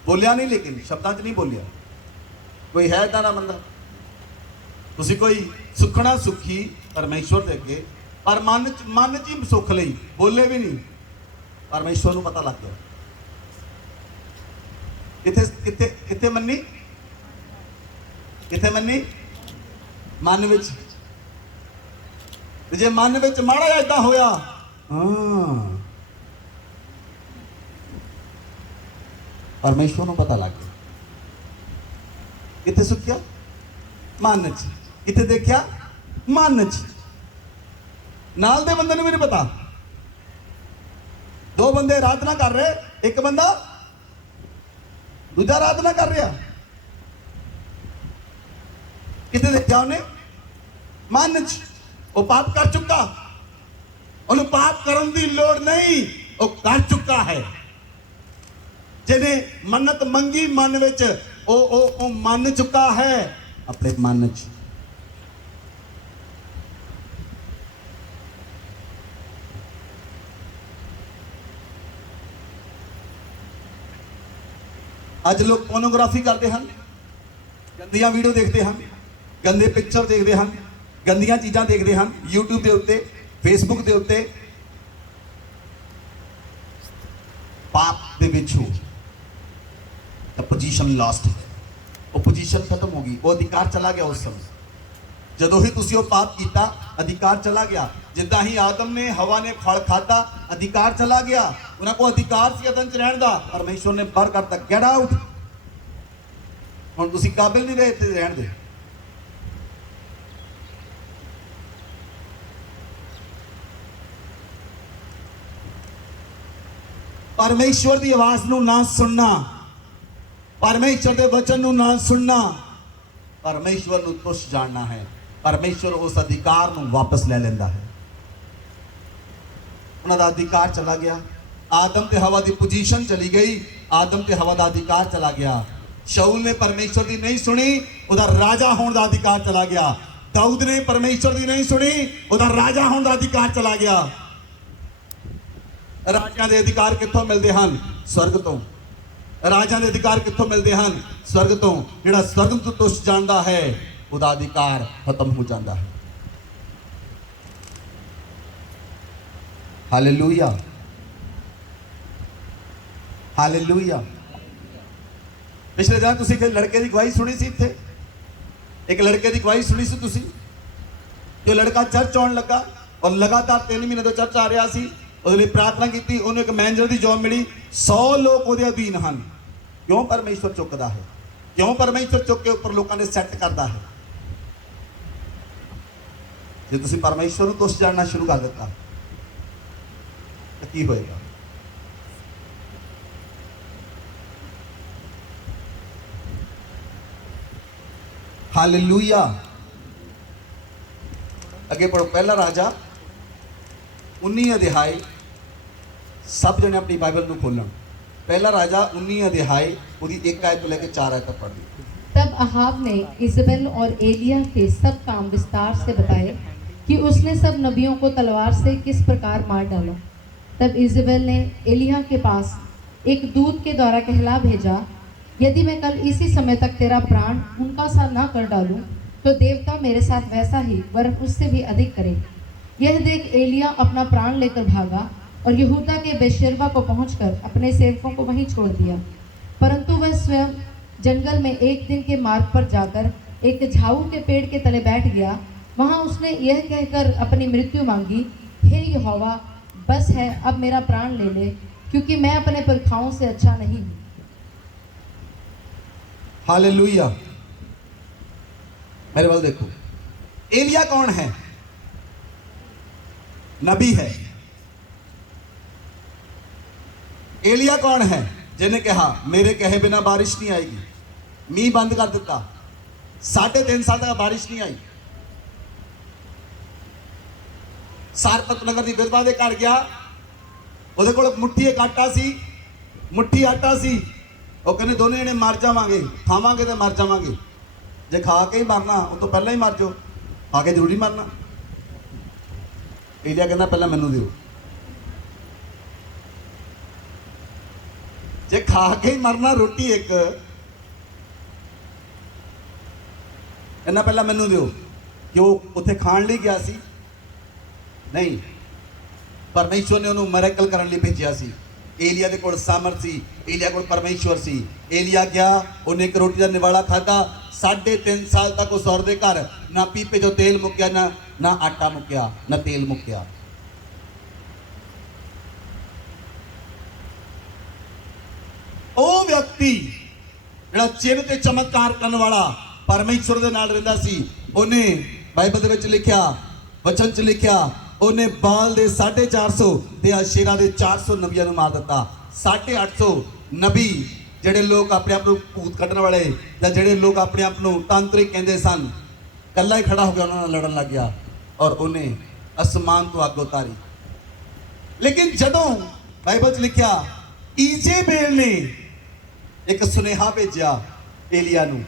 बोलिया नहीं, लेकिन शब्दां च नहीं बोलिया। कोई है इदां दा बंदा? तुसीं कोई सुखना सुखी परमेश्वर दे अगे, पर मन च ही सुख लई, बोले भी नहीं, परमेश्वर नूं पता लग गया। किथे किथे किथे मन्नी, किथे मन्नी? मन विच। जे मन में माड़ा इदा होया, परमेश्वर को पता लग गया। किथे सुखिया? मन च। किथे देखा? मन च। नाल दे बंदे भी नहीं पता। दो बंदे आराधना कर रहे, एक बंदा दूजा आराधना कर रहा। किथे देखा उन्हें? मन च। वो पाप कर चुका, उन्हें पाप करने की लोड़ नहीं, वो कर चुका है। जिन्हें मन्नत मंगी मन विच, ओ मन चुका है अपने मन च। आज लोग पोर्नोग्राफी करते हैं, गंदियां वीडियो देखते हैं, गंदे पिक्चर देखते हैं, गंदियां चीज़ां देखते हैं यूट्यूब के उत्ते, फेसबुक के उत्ते। पाप दे विच हो, द पोजीशन लॉस्ट, वो पोजीशन खत्म हो गई, वो अधिकार चला गया। उस समय जदों ही तुसी वो पाप किया, अधिकार चला गया। जिद्दां ही आदम ने हवा ने फल खाता, अधिकार चला गया। उन्हां को अधिकार सी अदन च रहण दा, परमेश्वर ने बाहर करता, गेट आउट, हुण तुसी काबिल नहीं रहे इत्थे रहण दे। परमेश्वर की आवाज नूं ना सुनना, परमेश्वर के वचन नूं ना सुनना, परमेश्वर नूं तुच्छ जानना है। परमेश्वर उस अधिकार नूं वापस ले लेंदा है। उन्हां दा अधिकार चला गया, आदम ते हवा की पोजीशन चली गई, आदम ते हवा का अधिकार चला गया। शाऊल ने परमेश्वर की नहीं सुनी, उहदा राजा होने का अधिकार चला गया। दाऊद ने परमेश्वर की नहीं सुनी, उहदा राजा होने का अधिकार चला गया। राजियां दे अधिकार कित्थों मिलते हैं? स्वर्ग तो। राजियां दे अधिकार कित्थों मिलते हैं? स्वर्ग तो। जिहड़ा स्वर्ग तो तुच्छ जानदा है, उहदा अधिकार खत्म हो जाता है। Hallelujah, hallelujah. पिछले दिन तुसीं एक लड़के की गवाही सुनी सी, इत्थे एक लड़के की गवाही सुनी सी तुसीं। जो लड़का चर्च आउण लगा और लगातार 3 महीने तो चर्च आ रहा सी, ਉਹਦੇ ਲਈ प्रार्थना की, ਉਹਨੂੰ एक मैनेजर की जॉब मिली, 100 लोग ਉਹਦੇ ਅਧੀਨ ਹਨ। क्यों? परमेश्वर चुकता है। क्यों परमेश्वर चुक के उपर लोगों ने सैट करता है? जो तुसीं परमेश्वर ਨੂੰ तुच्छ जानना शुरू कर दिता तो की होएगा? हालेलुया। अगे पढ़ो, पहला राजा 19 अध्याय, सब जने अपनी बाइबल में खोलन। पहला राजा 19 अध्याय पूरी 1 आयत को लेकर 4 आयत तक पढ़ ली। तब अहाब ने इज़बेल और एलिय्याह के सब काम विस्तार से बताए कि उसने सब नबियों को तलवार से किस प्रकार मार डाला। तब इज़बेल ने एलिय्याह के पास एक दूत के द्वारा कहला भेजा, यदि मैं कल इसी समय तक तेरा प्राण उनका सा न कर डालूं, तो देवता मेरे साथ वैसा ही वरन उससे भी अधिक करे। यह देख एलिय्याह अपना प्राण लेकर भागा और यहूदा के बेशेरवा को पहुंचकर अपने सेवकों को वहीं छोड़ दिया। परंतु वह स्वयं जंगल में एक दिन के मार्ग पर जाकर एक झाऊ के पेड़ के तले बैठ गया। वहां उसने यह कहकर अपनी मृत्यु मांगी, हे यहोवा, बस है, अब मेरा प्राण ले ले, क्योंकि मैं अपने पुरखाओं से अच्छा नहीं हूं। हालेलुया। मेरे वाल देखो, एलिय्याह कौन है? नबी है। एलिय्याह कौन है? जिन्हें कहा मेरे कहे बिना बारिश नहीं आएगी, मींह बंद कर दिता, 3.5 साल तक बारिश नहीं आई। सारपत नगर की विधवा के घर गया, ਉਹਦੇ ਕੋਲ ਮੁੱਠੀ ਇੱਕ ਆਟਾ ਸੀ, ਮੁੱਠੀ ਆਟਾ ਸੀ। ਉਹ ਕਹਿੰਦੇ ਦੋਨੇ ਜਣੇ ਮਰ ਜਾਵਾਂਗੇ, ਖਾਵਾਂਗੇ ਤੇ ਮਰ ਜਾਵਾਂਗੇ। ਜੇ ਖਾ ਕੇ ਹੀ ਮਰਨਾ, ਉਹ ਤੋਂ ਪਹਿਲਾਂ ਹੀ ਮਰ ਜਾਓ, ਖਾ ਕੇ ਜ਼ਰੂਰੀ ਮਰਨਾ। एलिय्याह कहना पहला मैनू दिओ, जे खा के ही मरना रोटी एक, कहना पहला मैनू दिओ। कि वो उत्थे खाण लई गया सी? नहीं, परमेश्वर ने उन्होंने मिरेकल करने लिए भेजा सी। एलिय्याह दे कोल सामर्थ सी, एलिय्याह कोल परमेश्वर सी। एलिय्याह गया, उन्हें एक रोटी का निवाला खाता, 3.5 साल तक उस औरत के घर ना पीपे जो तेल मुक्या, ना आटा मुक्या, ना तेल मुक्या। वो व्यक्ति जिहड़ा चिन्ह ते चमत्कार करने वाला परमेश्वर दे नाल रहिंदा सी, उन्हें बाइबल दे विच लिखिया, वचन च लिखिया, उन्हें बाल दे 450 ते अशेरा दे 400 नबियां नूं मार दिता। 850 नबी ਜਿਹੜੇ लोग अपने आप ਨੂੰ ਭੂਤ ਕੱਢਣ ਵਾਲੇ ਜਾਂ ਜਿਹੜੇ लोग अपने आप ਨੂੰ ਤਾਂਤਰਿਕ ਕਹਿੰਦੇ ਸਨ, ਕੱਲਾ ਹੀ ਖੜਾ ਹੋ ਗਿਆ, ਉਹਨਾਂ ਨਾਲ ਲੜਨ ਲੱਗ ਗਿਆ ਔਰ ਉਹਨੇ ਅਸਮਾਨ ਤੋਂ ਅੱਗ ਉਤਾਰੀ। ਲੇਕਿਨ ਜਦੋਂ ਬਾਈਬਲ 'ਚ ਲਿਖਿਆ ਈਜ਼ੇਬੇਲ ਨੇ ਇੱਕ ਸੁਨੇਹਾ ਭੇਜਿਆ ਏਲੀਆ ਨੂੰ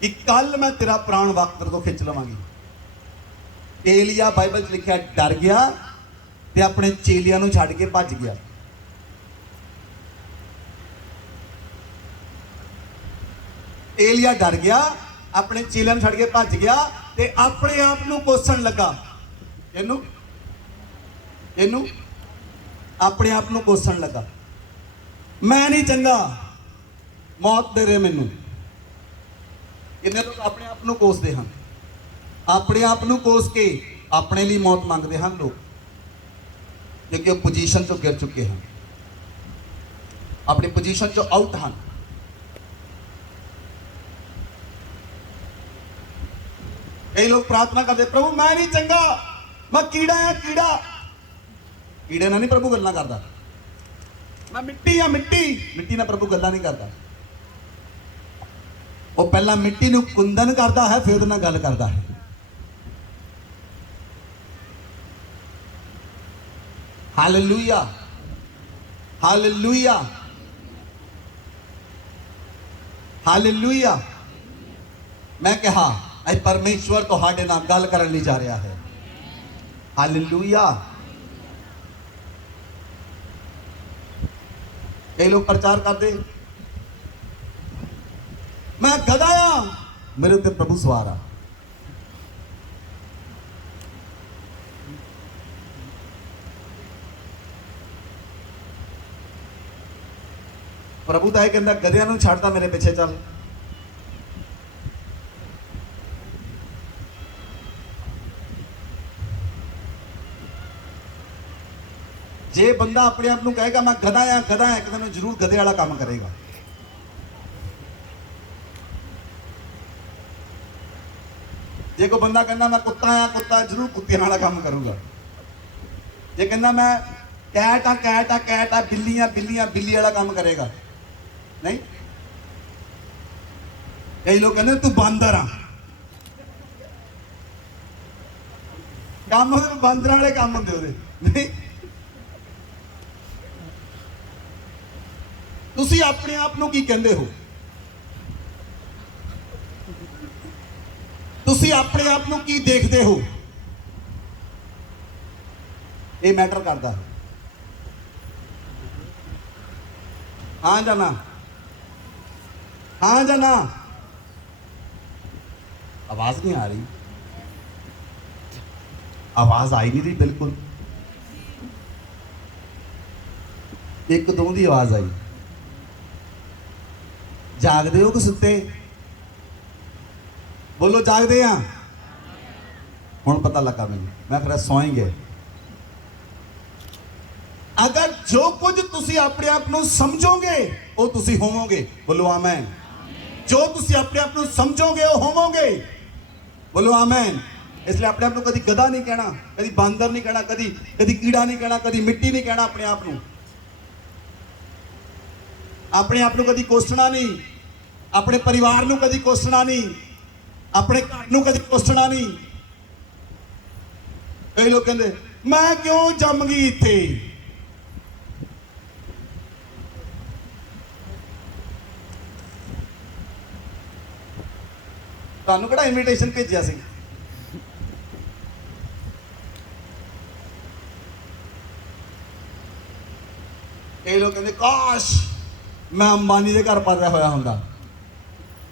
ਕਿ ਕੱਲ ਮੈਂ ਤੇਰਾ ਪ੍ਰਾਣ ਵਕਤ ਤੋਂ ਖਿੱਚ ਲਵਾਂਗੀ। ਏਲੀਆ ਬਾਈਬਲ 'ਚ ਲਿਖਿਆ ਡਰ ਗਿਆ ਤੇ ਆਪਣੇ ਚੇਲਿਆਂ ਨੂੰ ਛੱਡ ਕੇ ਭੱਜ ਗਿਆ। एलिया डर गया, अपने चेलियां छड़ के भज गया ते अपने आप नूं कोसण लगा। इनू अपने आप नूं कोसण लगा। मैं नहीं चंगा, मौत दे रहे मैनू। किन्ने लोग अपने आप ਨੂੰ ਕੋਸਦੇ ਹਨ, ਆਪਣੇ ਆਪ ਨੂੰ ਕੋਸ ਕੇ ਆਪਣੇ ਲਈ ਮੌਤ ਮੰਗਦੇ ਹਨ ਲੋਕ, ਕਿਉਂਕਿ ਉਹ ਪੋਜੀਸ਼ਨ ਤੋਂ ਗਿਰ ਚੁੱਕੇ ਹਨ, ਆਪਣੀ ਪੋਜੀਸ਼ਨ ਤੋਂ ਆਊਟ ਹਨ। कई लोग प्रार्थना करते, प्रभु मैं नहीं चंगा, मैं कीड़ा है कीड़ा। कीड़े ना नहीं प्रभु गल्ला करता, मैं मिट्टी हाँ मिट्टी, मिट्टी ना प्रभु गल्ला नहीं करता। वो पहला मिट्टी नूं कुंदन करता है, फिर उहदे नाल गल करता है। Hallelujah hallelujah hallelujah. मैं कहा ਅੱਜ परमेश्वर ਤੁਹਾਡੇ ਨਾਲ ਗੱਲ ਕਰਨ ਲਈ ਜਾ ਰਿਹਾ ਹੈ। हालेलुया। कई लोग प्रचार करते, मैं गधा आ, मेरे उत्ते प्रभु सवार आ। प्रभु तो यह कहता गधिया नूं छड्डदा मेरे पिछे चल। जे बंदा अपने आप को कहेगा मैं गधा है एक दिन जरूर गधे वाला काम करेगा। जे कोई बंदा कहना मैं कुत्ता जरूर कुत्ते वाला काम करूंगा। जे कहना मैं कैट आ बिल्ली वाला काम करेगा। नहीं, कई लोग कहते तू बांदर आ, काम बांदर वाले काम होंगे नहीं। तुसी अपने आप को की कहते हो, तुसी अपने आप को की देखते हो, ये मैटर करता है। हाँ जाना, हाँ जाना। आवाज नहीं आ रही, आवाज आई नहीं रही बिल्कुल। एक दो की आवाज आई। जागदे हो कि सुते? बोलो जागदे हाँ। हुण पता लगा मैं फिर सोएंगे। अगर जो कुछ तुसी अपने आप को समझोगे वो तुसी होवोगे। बोलो आमीन। जो तुसी अपने आप को समझोगे वो होवोगे। बोलो आमीन। इसलिए अपने आप को कभी गधा नहीं कहना, कभी बांदर नहीं कहना, कभी कीड़ा नहीं कहना, कभी मिट्टी नहीं कहना। अपने आप को कभी कोसना नहीं, अपने परिवार को कभी कोसना नहीं, अपने घर को कभी कोसना नहीं। कई लोग कहते मैं क्यों जम गई इत्थे। तुहानू किहड़ा इनविटेशन भेजिया सी? कई लोग कहते काश मैं अंबानी के घर पैदा होया हुंदा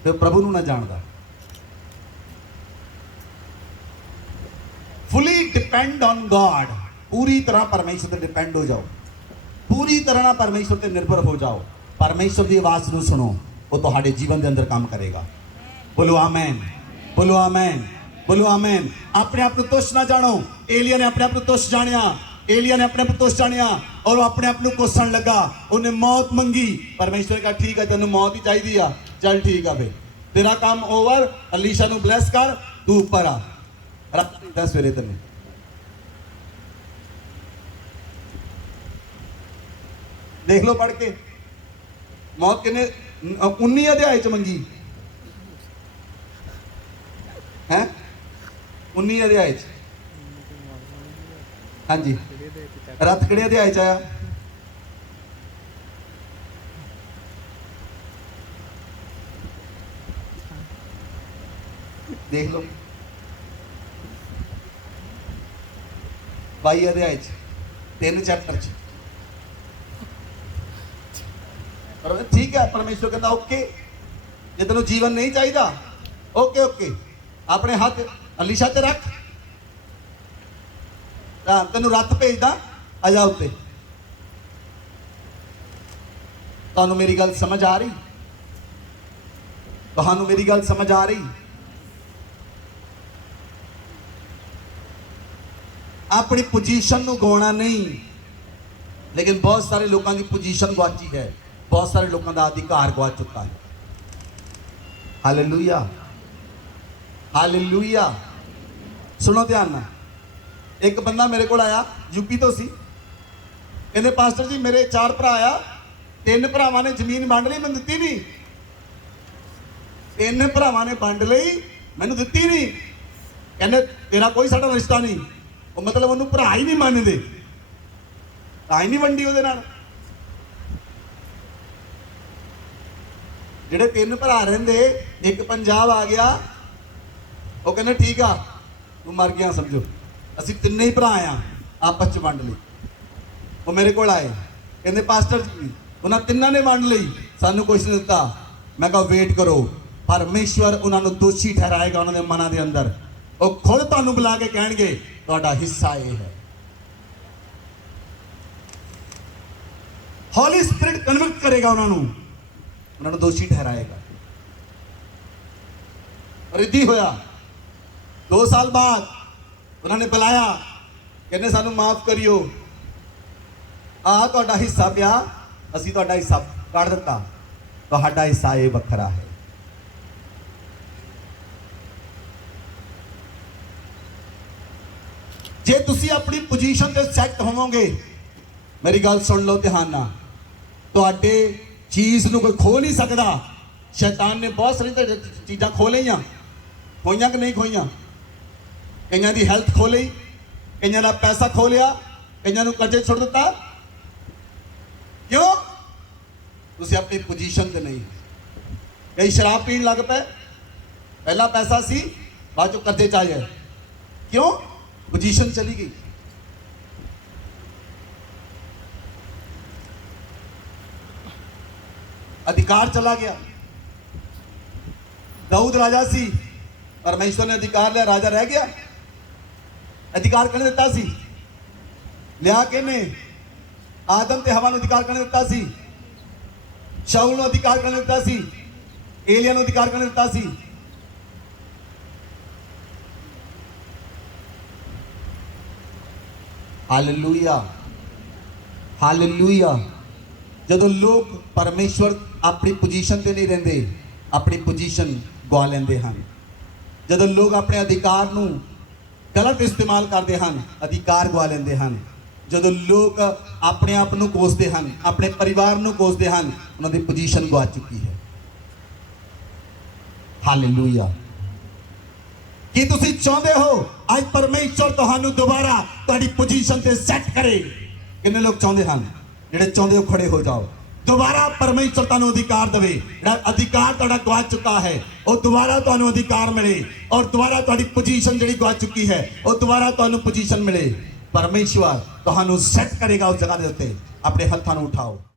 ते प्रभु नूं ना जानदा। Fully depend on God. पूरी तरह परमेश्वर पर डिपेंड हो जाओ, पूरी तरह ना परमेश्वर पर निर्भर हो जाओ। परमेश्वर की आवाज नूं सुनो, वो तुहाडे जीवन के अंदर काम करेगा। बोलो आमीन, बोलो आमीन, बोलो आमीन। अपने आप को तुच्छ ना जानो। एलिया ने अपने आप को तुच्छ जानिया, एलिया ने अपने आप को तुच्छ जानिया और अपने आप को कोसण लगा। उन्हें मौत मंगी। परमेश्वर ने कहा ठीक है तेन मौत ही चाहिए आ, चल ठीक है फिर तेरा काम ओवर। अलीशा नूं ब्लैस कर, तू ऊपर आ, रख दिता सवेरे तेने। देख लो पढ़ के, मौत किने 19 अध्याय च मंगी है, 19 अध्याय च। हाँ जी, रथ किहड़े अध्याय च आया? देख लो 22 अध्याय च, 3 चैप्टर च। पर ठीक है, परमेश्वर कहता ओके जे तेन जीवन नहीं चाहिए ओके ओके अपने हाथ अलीशा ते रख, तेन रथ भेजदा, आजा उत्ते। ਤੁਹਾਨੂੰ ਮੇਰੀ ਗੱਲ ਸਮਝ ਆ ਰਹੀ? ਤੁਹਾਨੂੰ ਮੇਰੀ ਗੱਲ ਸਮਝ ਆ ਰਹੀ? ਆਪਣੀ ਪੋਜੀਸ਼ਨ ਨੂੰ ਗਵਾਉਣਾ ਨਹੀਂ, ਲੇਕਿਨ ਬਹੁਤ ਸਾਰੇ ਲੋਕਾਂ ਦੀ ਪੋਜੀਸ਼ਨ ਗਵਾਚੀ ਹੈ, ਬਹੁਤ ਸਾਰੇ ਲੋਕਾਂ ਦਾ ਅਧਿਕਾਰ ਗਵਾ ਚੁੱਕਾ ਹੈ। Hallelujah, hallelujah. ਸੁਣੋ ਧਿਆਨ ਨਾਲ। ਇੱਕ ਬੰਦਾ ਮੇਰੇ ਕੋਲ ਆਇਆ, ਯੂਪੀ ਤੋਂ ਸੀ। ਕਹਿੰਦੇ ਪਾਸਟਰ ਜੀ ਮੇਰੇ 4 ਭਰਾ ਆ, 3 ਭਰਾਵਾਂ ਨੇ ਜ਼ਮੀਨ ਵੰਡ ਲਈ, ਮੈਨੂੰ ਦਿੱਤੀ ਨਹੀਂ। 3 ਭਰਾਵਾਂ ਨੇ ਵੰਡ ਲਈ, ਮੈਨੂੰ ਦਿੱਤੀ ਨਹੀਂ। ਕਹਿੰਦੇ ਤੇਰਾ ਕੋਈ ਸਾਡਾ ਰਿਸ਼ਤਾ ਨਹੀਂ। ਉਹ ਮਤਲਬ ਉਹਨੂੰ ਭਰਾ ਹੀ ਨਹੀਂ ਮੰਨਦੇ, ਤਾਂ ਹੀ ਨਹੀਂ ਵੰਡੀ ਉਹਦੇ ਨਾਲ। ਜਿਹੜੇ 3 ਭਰਾ ਰਹਿੰਦੇ, ਇੱਕ ਪੰਜਾਬ ਆ ਗਿਆ, ਉਹ ਕਹਿੰਦੇ ਠੀਕ ਆ ਤੂੰ ਮਰ ਗਿਆ ਸਮਝੋ, ਅਸੀਂ ਤਿੰਨੇ ਹੀ ਭਰਾ ਆ, ਆਪਸ ਚ ਵੰਡ ਲਈ। ਉਹ ਮੇਰੇ ਕੋਲ ਆਏ, ਕਹਿੰਦੇ ਪਾਸਟਰ ਜੀ ਉਹਨਾਂ ਤਿੰਨਾਂ ਨੇ ਵੰਡ ਲਈ, ਸਾਨੂੰ ਕੁਛ ਨਹੀਂ ਦਿੱਤਾ। ਮੈਂ ਕਿਹਾ ਵੇਟ ਕਰੋ, ਪਰਮੇਸ਼ਵਰ ਉਹਨਾਂ ਨੂੰ ਦੋਸ਼ੀ ਠਹਿਰਾਏਗਾ ਉਹਨਾਂ ਦੇ ਮਨਾਂ ਦੇ ਅੰਦਰ। ਉਹ ਖੁਦ ਤੁਹਾਨੂੰ ਬੁਲਾ ਕੇ ਕਹਿਣਗੇ ਤੁਹਾਡਾ ਹਿੱਸਾ ਇਹ ਹੈ। ਹੋਲੀ ਸਪਿਰਿਟ ਕਨਵਿਕਟ ਕਰੇਗਾ ਉਹਨਾਂ ਨੂੰ ਦੋਸ਼ੀ ਠਹਿਰਾਏਗਾ। ਰਿੱਧੀ ਹੋਇਆ 2 ਸਾਲ ਬਾਅਦ ਉਹਨਾਂ ਨੇ ਬੁਲਾਇਆ, ਕਹਿੰਦੇ ਸਾਨੂੰ ਮਾਫ ਕਰਿਓ, ਆ ਤੁਹਾਡਾ ਹਿੱਸਾ ਪਿਆ, ਅਸੀਂ ਤੁਹਾਡਾ ਹਿੱਸਾ ਕੱਢ ਦਿੱਤਾ, ਤੁਹਾਡਾ ਹਿੱਸਾ ਇਹ ਵੱਖਰਾ ਹੈ। ਜੇ ਤੁਸੀਂ ਆਪਣੀ ਪੋਜੀਸ਼ਨ ਤੇ ਸੈੱਟ ਹੋਵੋਗੇ, ਮੇਰੀ ਗੱਲ ਸੁਣ ਲਓ ਧਿਆਨ ਨਾਲ, ਤੁਹਾਡੇ ਚੀਜ਼ ਨੂੰ ਕੋਈ ਖੋ ਨਹੀਂ ਸਕਦਾ। ਸ਼ੈਤਾਨ ਨੇ ਬਹੁਤ ਸਾਰੀ ਚੀਜ਼ਾਂ ਖੋ ਲਈਆਂ, ਖੋਈਆਂ ਕਿ ਨਹੀਂ ਖੋਈਆਂ? ਕਈਆਂ ਦੀ ਹੈਲਥ ਖੋ ਲਈ, ਕਈਆਂ ਦਾ ਪੈਸਾ ਖੋ ਲਿਆ, ਕਈਆਂ ਨੂੰ ਕਰਜ਼ੇ ਛੱਡ ਦਿੱਤਾ। ਕਿਉਂ? ਤੁਸੀਂ ਆਪਣੀ ਪੋਜੀਸ਼ਨ ਤੇ ਨਹੀਂ। ਕਈ ਸ਼ਰਾਬ ਪੀਣ ਲੱਗ ਪਏ, ਪਹਿਲਾਂ ਪੈਸਾ ਸੀ, ਬਾਅਦ ਚੋਂ ਕਰਜ਼ੇ ਚ ਆ ਗਏ। ਕਿਉਂ? ਪੋਜੀਸ਼ਨ ਚਲੀ ਗਈ। अधिकार चला गया। दाऊद राजा सी, परमेश्वर ने अधिकार लिया, राजा रह गया। अधिकार करने दिता सी, लिया के ने आदम ते हवा ने अधिकार करने दिता सी, शाऊल ने अधिकार करने दिता सी, एलिया ने अधिकार करने दिता सी। Hallelujah, hallelujah. ਜਦੋਂ ਲੋਕ ਪਰਮੇਸ਼ਵਰ ਆਪਣੀ ਪੋਜੀਸ਼ਨ ਤੇ ਨਹੀਂ ਰਹਿੰਦੇ, ਆਪਣੀ ਪੋਜੀਸ਼ਨ ਗਵਾ ਲੈਂਦੇ ਹਨ। ਜਦੋਂ ਲੋਕ ਆਪਣੇ ਅਧਿਕਾਰ ਨੂੰ ਗਲਤ ਇਸਤੇਮਾਲ ਕਰਦੇ ਹਨ, ਅਧਿਕਾਰ ਗਵਾ ਲੈਂਦੇ ਹਨ। ਜਦੋਂ ਲੋਕ ਆਪਣੇ ਆਪ ਨੂੰ ਕੋਸਦੇ ਹਨ, ਆਪਣੇ ਪਰਿਵਾਰ ਨੂੰ ਕੋਸਦੇ ਹਨ, ਉਹਨਾਂ ਦੀ ਪੋਜੀਸ਼ਨ ਗਵਾ ਚੁੱਕੀ ਹੈ। ਹਾਲੇਲੂਇਆ। ਕੀ ਤੁਸੀਂ ਚਾਹੁੰਦੇ ਹੋ ਅੱਜ ਪਰਮੇਸ਼ਵਰ ਤੁਹਾਨੂੰ ਦੁਬਾਰਾ ਤੁਹਾਡੀ ਪੋਜੀਸ਼ਨ ਤੇ ਸੈੱਟ ਕਰੇ? ਕਿੰਨੇ ਲੋਕ ਚਾਹੁੰਦੇ ਹਨ? ਜਿਹੜੇ ਚਾਹੁੰਦੇ ਹੋ ਖੜੇ ਹੋ ਜਾਓ। ਦੁਬਾਰਾ ਪਰਮੇਸ਼ਵਰ ਤੁਹਾਨੂੰ ਅਧਿਕਾਰ ਦੇਵੇ। ਜਿਹੜਾ ਅਧਿਕਾਰ ਤੁਹਾਡਾ ਗਵਾ ਚੁੱਕਾ ਹੈ, ਉਹ ਦੁਬਾਰਾ ਤੁਹਾਨੂੰ ਅਧਿਕਾਰ ਮਿਲੇ, ਔਰ ਦੁਬਾਰਾ ਤੁਹਾਡੀ ਪੋਜੀਸ਼ਨ ਜਿਹੜੀ ਗਵਾ ਚੁੱਕੀ ਹੈ, ਉਹ ਦੁਬਾਰਾ ਤੁਹਾਨੂੰ ਪੋਜੀਸ਼ਨ ਮਿਲੇ। ਪਰਮੇਸ਼ਵਰ ਤੁਹਾਨੂੰ ਸੈੱਟ ਕਰੇਗਾ ਉਸ ਜਗ੍ਹਾ ਦੇ ਉੱਤੇ। ਆਪਣੇ ਹੱਥਾਂ ਨੂੰ ਉਠਾਓ।